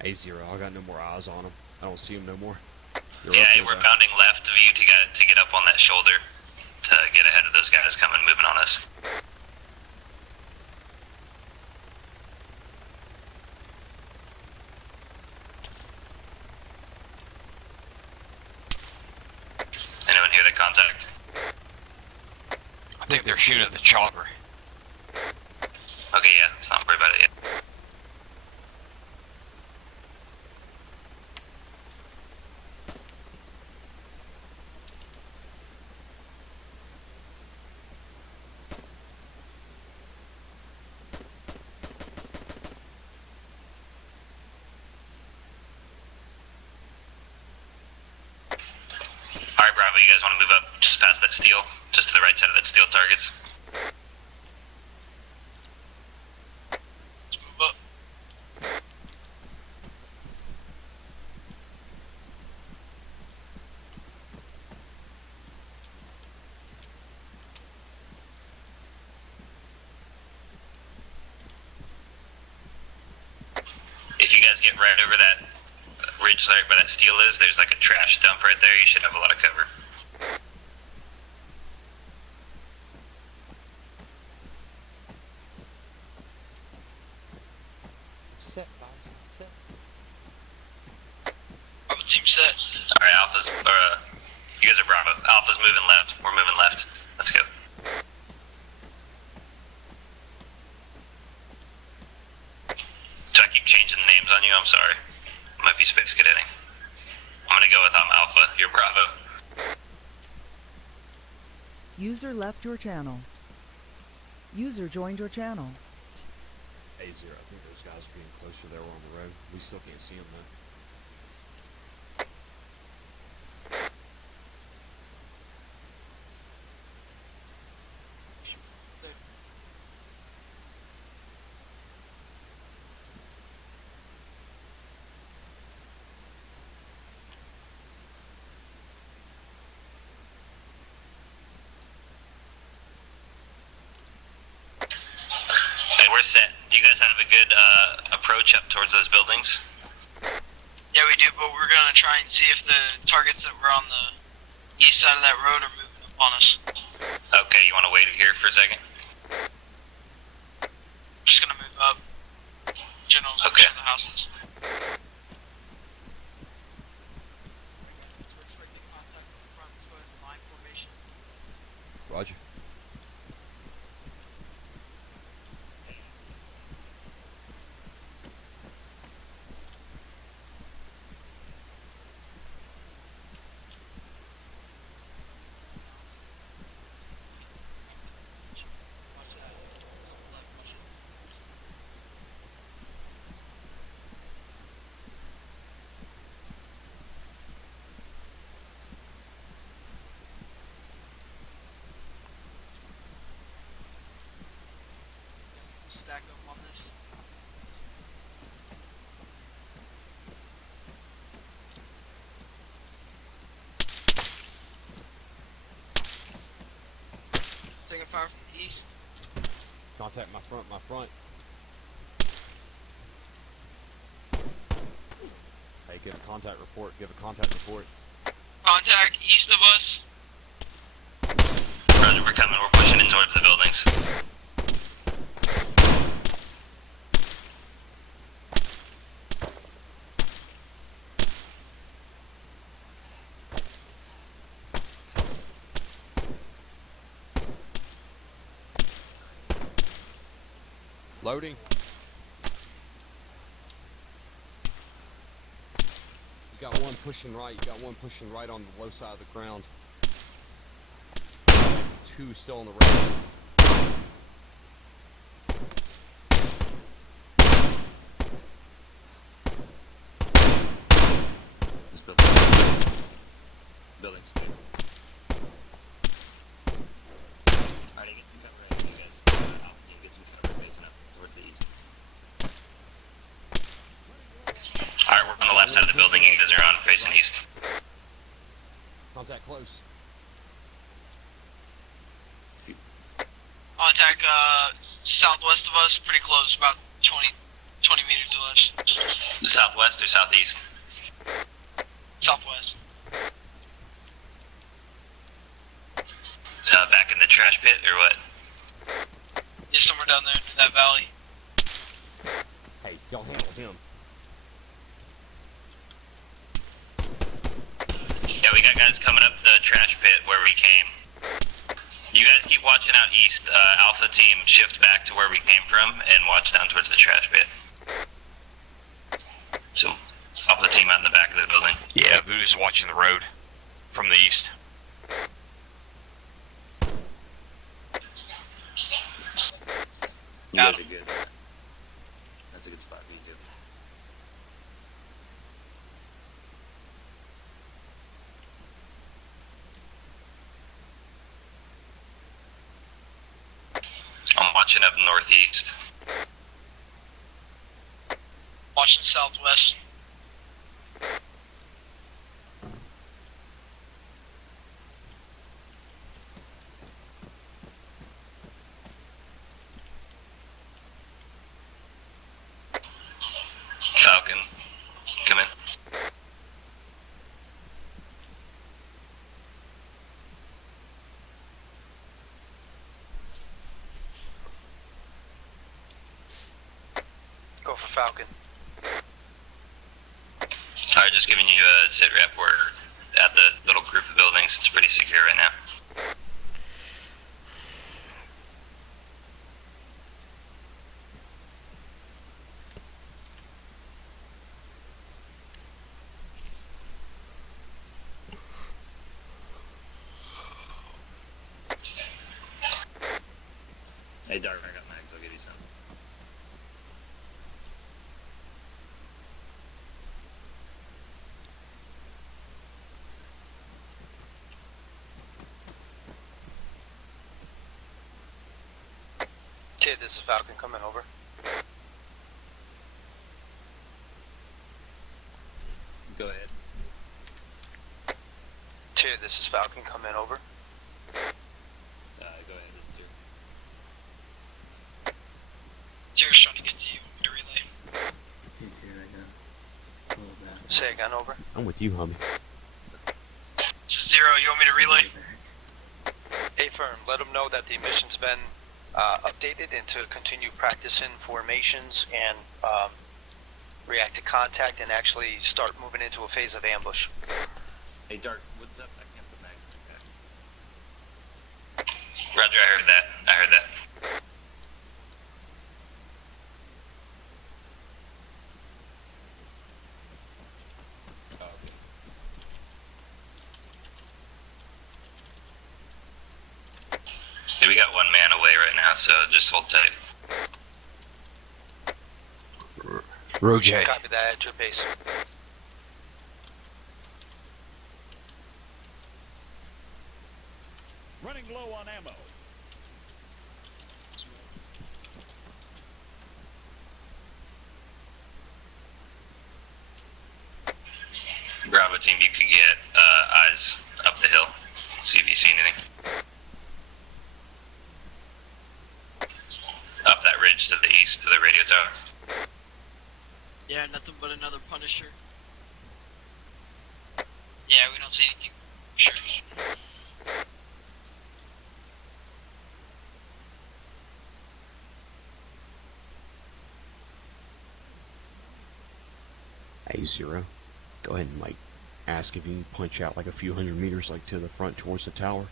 A0, I got no more eyes on them. I don't see them no more. Yeah, we're bounding left of you to get up on that shoulder to get ahead of those guys coming, moving on us. Anyone hear the contact? I think they're shooting at the chopper. Okay, yeah, let's not worry about it yet. Alright, Bravo, you guys want to move up just past that steel? Just to the right side of that steel targets? Let's move up. If you guys get right over that ridge right where that steel is, there's like a trash dump right there. You should have a lot of cover. Bravo team set. Alright, Alpha's, you guys are Bravo. Alpha's moving left. We're moving left. Let's go. Do I keep changing the names on you? I'm sorry. Might be space cadeting. I'm gonna go with Alpha. You're Bravo. User left your channel. User joined your channel. A0, I think those guys are getting closer there on the road. We still can't see them though. Hey, we're set. Do you guys have a good approach up towards those buildings? Yeah, we do, but we're gonna try and see if the targets that were on the east side of that road are moving up on us. Okay, you want to wait here for a second? Just gonna move up. General Okay. of the houses. Roger. Stack up on this. Taking fire from the east. Contact my front, my front. Hey, give a contact report, give a contact report. Contact east of us. Roger, we're coming. We're pushing in towards the buildings. Loading. You got one pushing right, you got one pushing right on the low side of the ground. Two still on the road. This building. Building's two. Alright, get some cover right here, you guys. Alpha team, get some cover facing up towards the east. Alright, we're on the left side of the building. You guys are on facing east. Contact close. Contact southwest of us, pretty close, about 20 20 meters or less. Southwest or southeast? Southwest. Back in the trash pit or what? Yeah, somewhere down there in that valley. Hey, y'all handle him. Yeah, we got guys coming up the trash pit where we came. You guys keep watching out east. Alpha team, shift back to where we came from and watch down towards the trash pit. So, Alpha team out in the back of the building. Yeah, Voodoo's watching the road from the east. You guys are good. That's a good spot for you too. I'm watching up northeast. Watching southwest. Falcon, come in. Go for Falcon. Alright, just giving you a sit rep. We're at the little group of buildings. It's pretty secure right now. Hey, Dark, I got mags. I'll give you some. Tid, this is Falcon coming over. Go ahead. Tid, this is Falcon coming over. Go ahead, it's your. Zero's trying to get to you. To relay. Hey, dude, I got a little bad. Say again, over. I'm with you, homie. This is Zero. You want me to relay? Hey, firm. Let them know that the mission's been updated and to continue practicing formations and react to contact and actually start moving into a phase of ambush. Hey, Dark, what's up? I can't put mags like that. Roger, I heard that. I heard that. Oh, okay. Yeah, we got one man away right now, so just hold tight. Roger. Copy that at your base. Running low on ammo. Bravo team, you can get eyes up the hill. See if you see anything. Up that ridge to the east to the radio tower. Yeah, nothing but another Punisher. Yeah, we don't see anything. Sure. Hey, Zero. Go ahead and, like, ask if you can punch out, like, a few hundred meters, like, to the front towards the tower.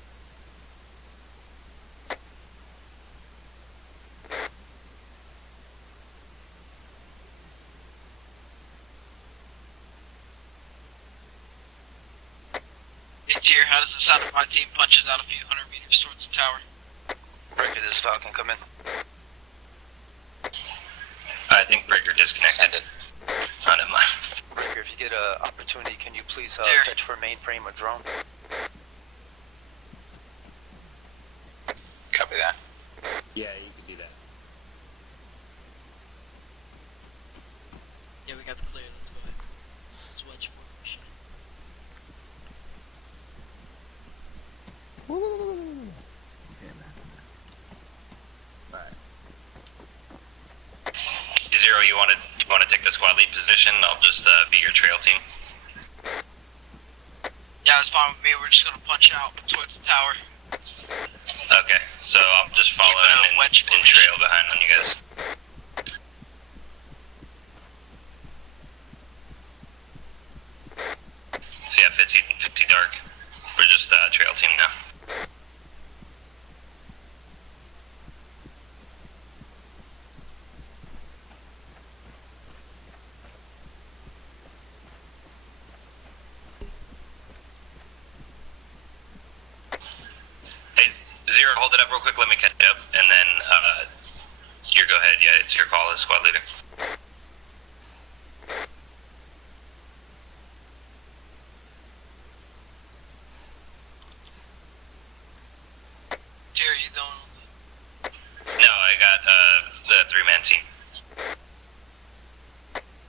It's here. How does it sound if my team punches out a few hundred meters towards the tower? Breaker, this is Falcon. Come in. I think Breaker disconnected. Oh, never mind. Breaker, if you get an opportunity, can you please There. fetch for mainframe a drone? Copy that. Yeah, you can do that. Yeah, we got the clear. Let's go ahead. Let's watch formation. Okay, man. Alright. Zero, you wanted squad lead position. I'll just be your trail team. Yeah, it's fine with me. We're just gonna punch out towards the tower. Okay, so I'll just follow him and trail behind on you guys. So yeah, 50 dark. We're just trail team now. Hey, Zero, hold it up real quick. Let me catch up, and then you go ahead. Yeah, it's your call as squad leader. Terry, you don't. No, I got the 3-man team.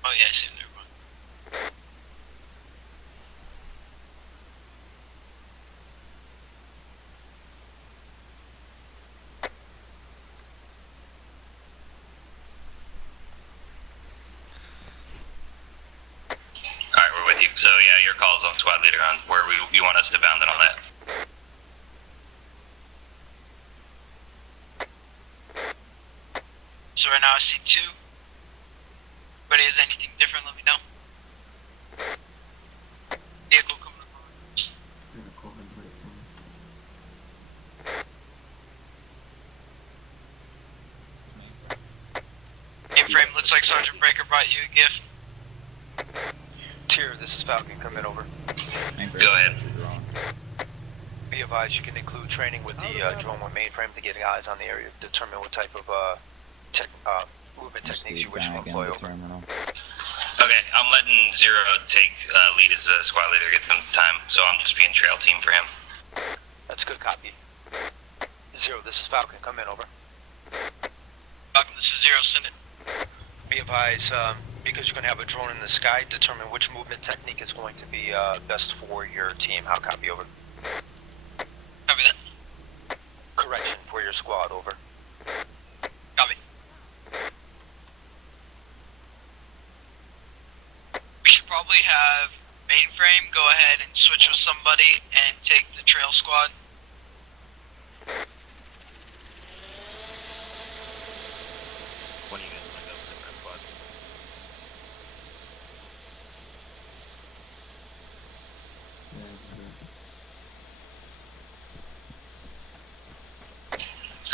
Oh yeah, I see. Never mind. Alright, we're with you. So yeah, your call's on squad leader on where you want us to bound it on that. So right now I see 2. But is anything different, let me know. Vehicle coming up. I'm gonna call him right now. In-frame, looks like Sergeant Breaker brought you a gift. Tier, this is Falcon, come in over. Go ahead. Be advised you can include training with the drone one mainframe to get eyes on the area to determine what type of movement techniques you wish to employ over. Okay, I'm letting Zero take lead as a squad leader, get some time, so I'm just being trail team for him. That's a good copy. Zero, this is Falcon, come in over. Falcon, this is Zero, send it. Be advised, because you're going to have a drone in the sky, determine which movement technique is going to be best for your team. How copy over? Copy that. Correction for your squad, over. Copy. We should probably have mainframe go ahead and switch with somebody and take the trail squad. One of you guys want to go for the trail squad?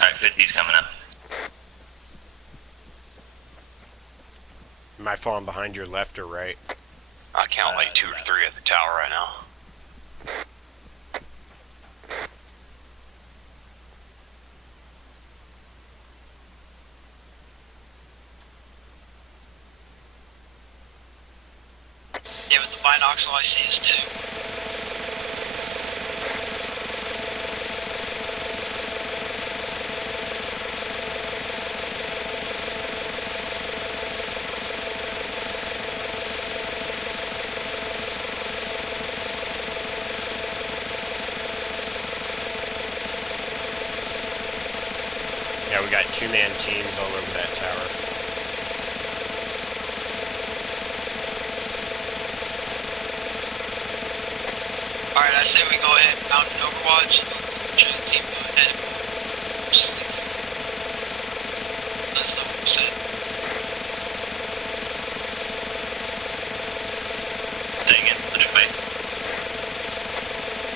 Alright, 50's coming up. Am I falling behind your left or right? I count like 2 or 3 at the tower right now. Yeah, with the binocs, all I see is 2. Yeah, we got 2-man teams all over that tower. Alright, I say we go ahead and mount an overwatch. Choose the team, go ahead. Sleep. That's not what we said. Say again, what did we?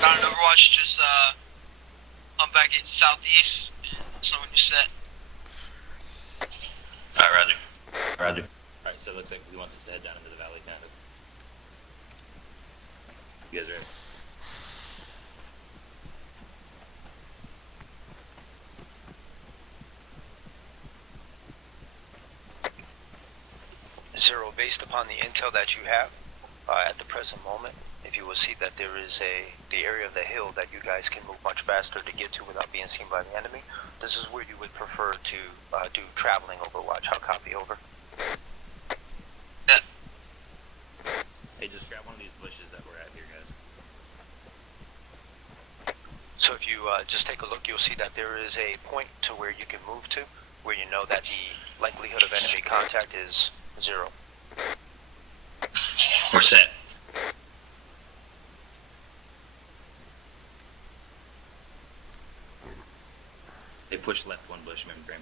Mount an overwatch, just I'm back at southeast. That's not what you said. Alright, Roger. Alright, so it looks like he wants us to head down into the valley, kind of. You guys ready? Zero, based upon the intel that you have at the present moment, if you will see that there is the area of the hill that you guys can move much faster to get to without being seen by the enemy, this is where you would prefer to do traveling overwatch. How copy, over? Yeah. Hey, just grab one of these bushes that we're at here, guys. So if you just take a look, you'll see that there is a point to where you can move to, where you know that the likelihood of enemy contact is 0. We're set. They pushed left one bush, membrane.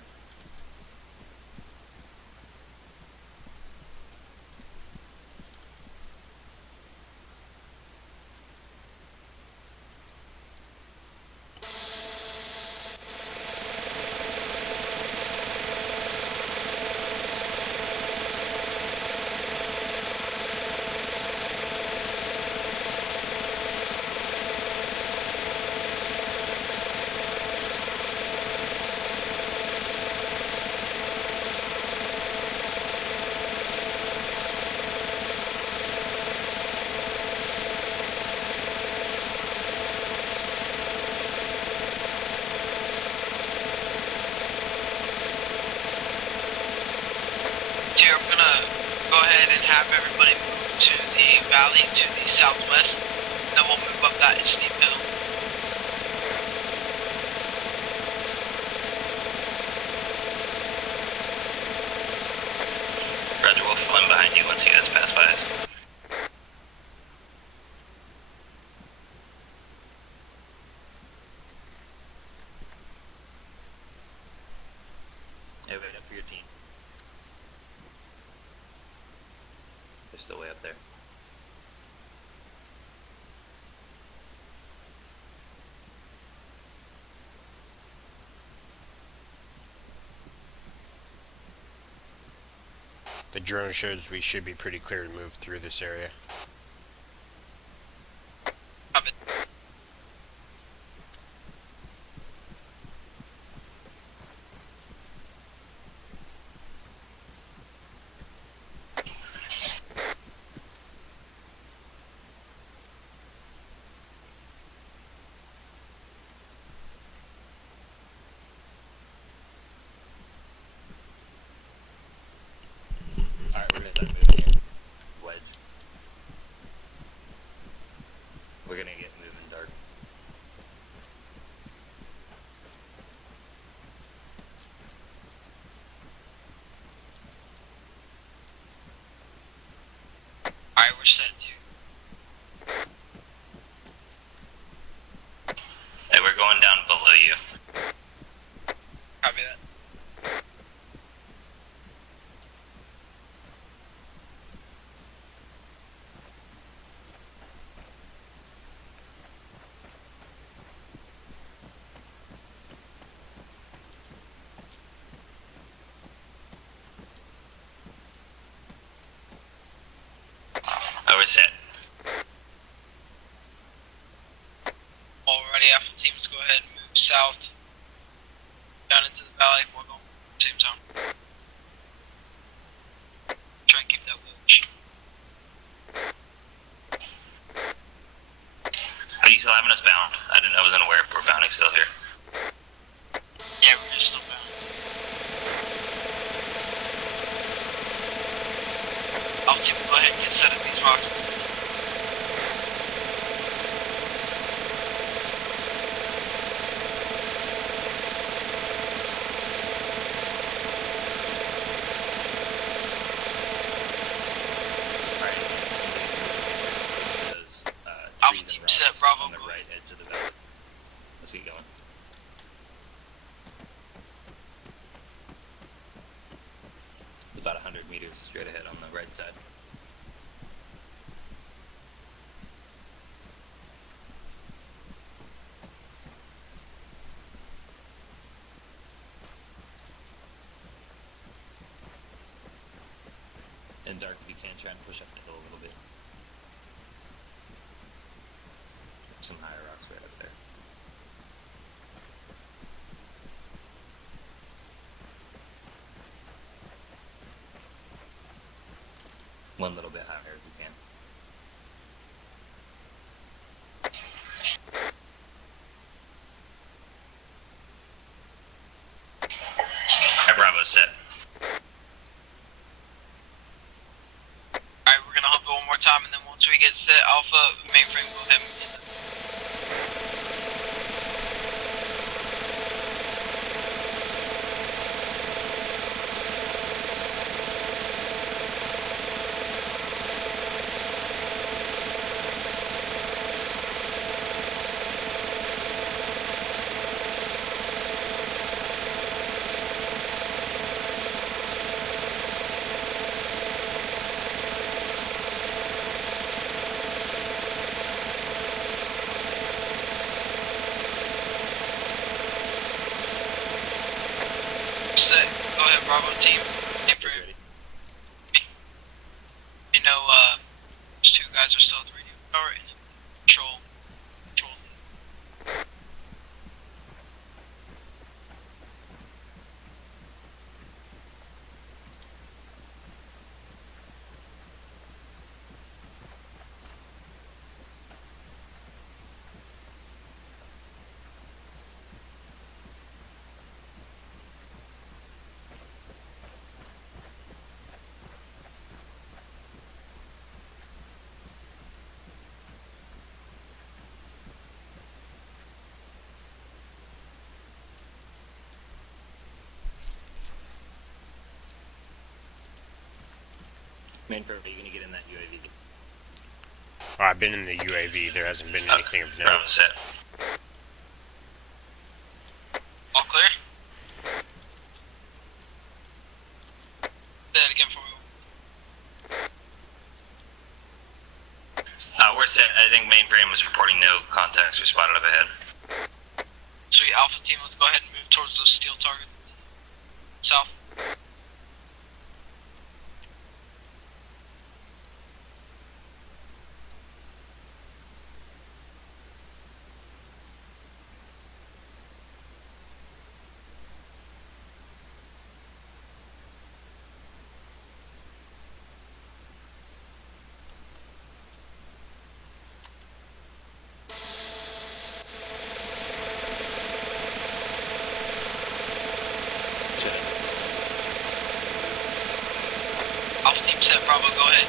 Here, I'm gonna go ahead and have everybody move to the valley to the southwest, and then we'll move up that steep hill. Roger, we'll fly behind you once you guys pass by us. Hey, wait up for your team. They're still way up there. The drone shows we should be pretty clear to move through this area. Alright, we're gonna start moving here. Wedge. We're gonna get moving dark. Alright, we're set, dude. Hey, we're going down below you. Copy that. Oh, we're set. Alrighty, Alpha teams, go ahead and move south down into the valley. We're going same zone. Try and keep that wedge. Are you still having us bound? I wasn't aware if we're bounding still here. Yeah, we're just still bound. Alpha team, go ahead and get set at these rocks. Alpha team set, Bravo. On the right edge of the valley. Let's get going. About 100 meters straight ahead on the right side. And dark, if you can, try and push up the hill a little bit. Some higher rocks right up there. One little bit higher if you can. Alright, Bravo's set. Alright, we're gonna hump it one more time, and then once we get set, Alpha mainframe will have Bravo team. Mainframe. You know, those two guys are still at the radio tower and control. Mainframe, are you going to get in that UAV? Oh, I've been in the UAV. There hasn't been anything of note. Bravo set. All clear? Say that again for me. We're set. I think mainframe was reporting no contacts were spotted up ahead. Sweet, Alpha team, let's go ahead and move towards those steel targets. South. Alpha team set, Bravo, go ahead.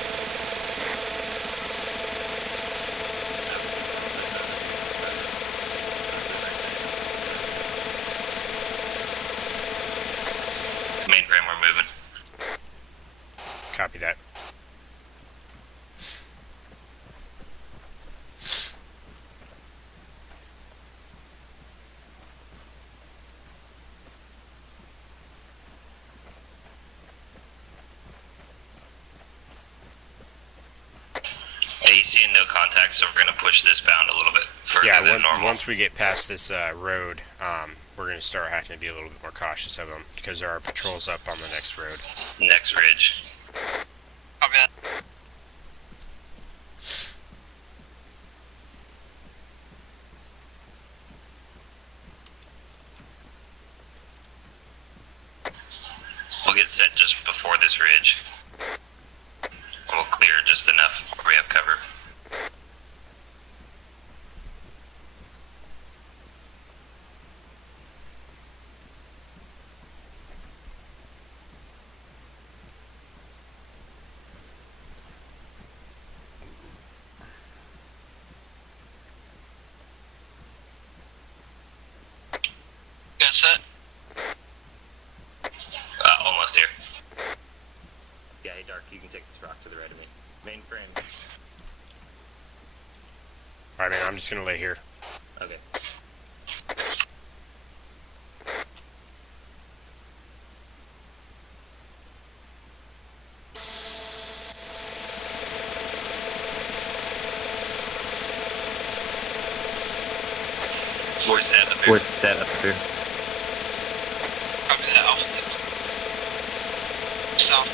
Mainframe, we're moving. Copy that. He's seeing no contacts, so we're going to push this bound a little bit further than normal. Once we get past this road, we're going to start having to be a little bit more cautious of them because there are patrols up on the next road. Next ridge. Copy that. We'll get set just before this ridge. We'll clear just enough where we have cover. Got set? Almost here. Yeah, hey Dark, you can take this rock to the right of me. Mainframe. Alright, man, I'm just going to lay here. Okay. We're set up here. We're set up here. Copy that, Alpha team. South.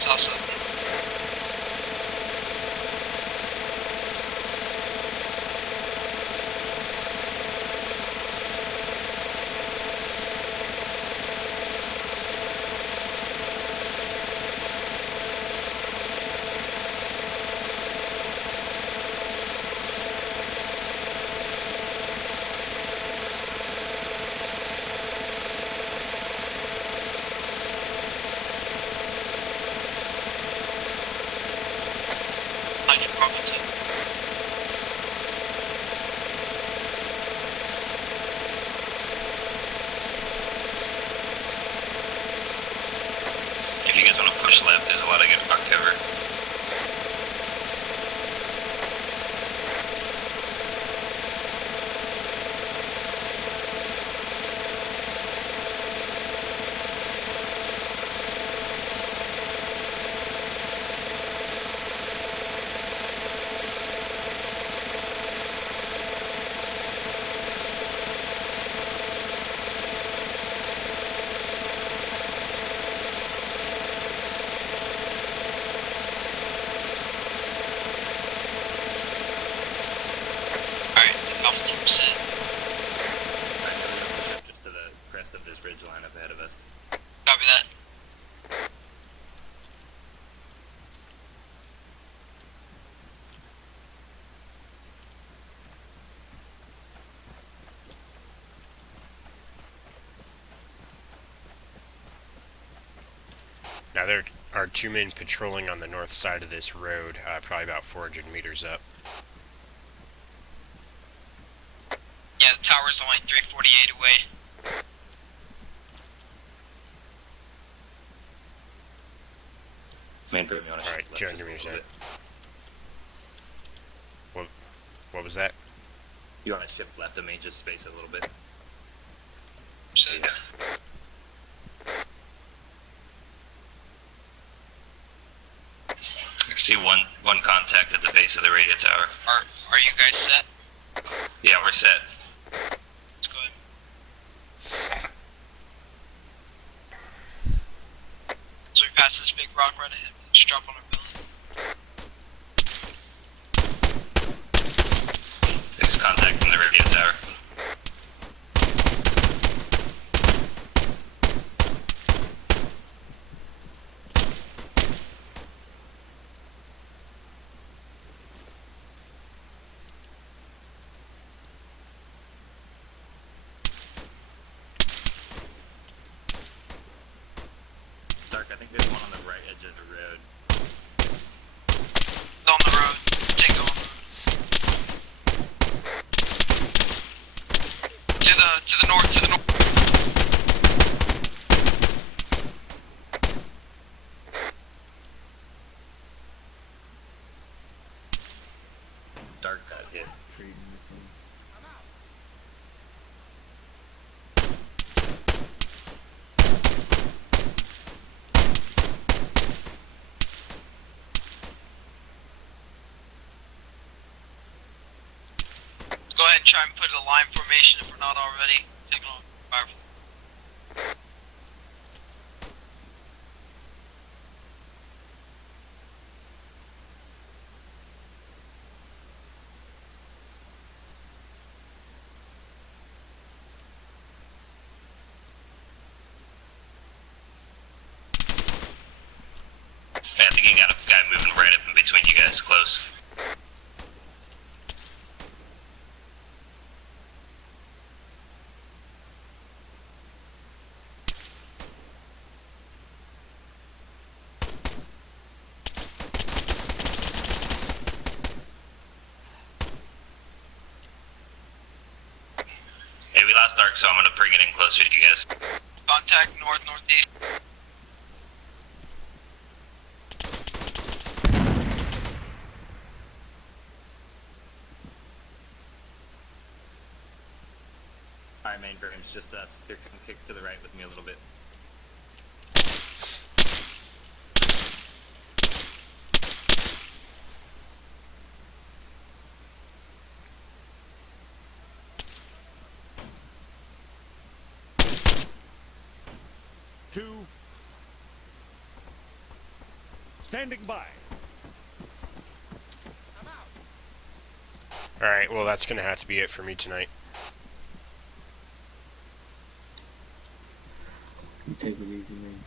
South side. On your property. If you guys want to push left, there's a lot of good rock cover. Now there are 2 men patrolling on the north side of this road, probably about 400 meters up. Yeah, the tower's only 348 away. Mainframe, you want to Alright, 200 meters out. What was that? You want to shift left of me, just space it a little bit. Yeah. I see one contact at the base of the radio tower. Are you guys set? Yeah, we're set. Let's go ahead. So we pass this big rock right ahead. Just drop on our belly. There's contact from the radio tower. Dark, I think there's one on the right edge of the road. On the road. Tango on the road. To the north, to the north. Dark got hit. Let's go ahead and try and put a line formation if we're not already. Taking on fire. I think you got a guy moving right up in between you guys, close. Hey, we lost Dark, so I'm gonna bring it in closer to you guys. Contact north, northeast. Alright, mainframe's just they're gonna kick to the right with me a little bit. Two. Standing by. Alright, well that's gonna have to be it for me tonight. You take it easy, man.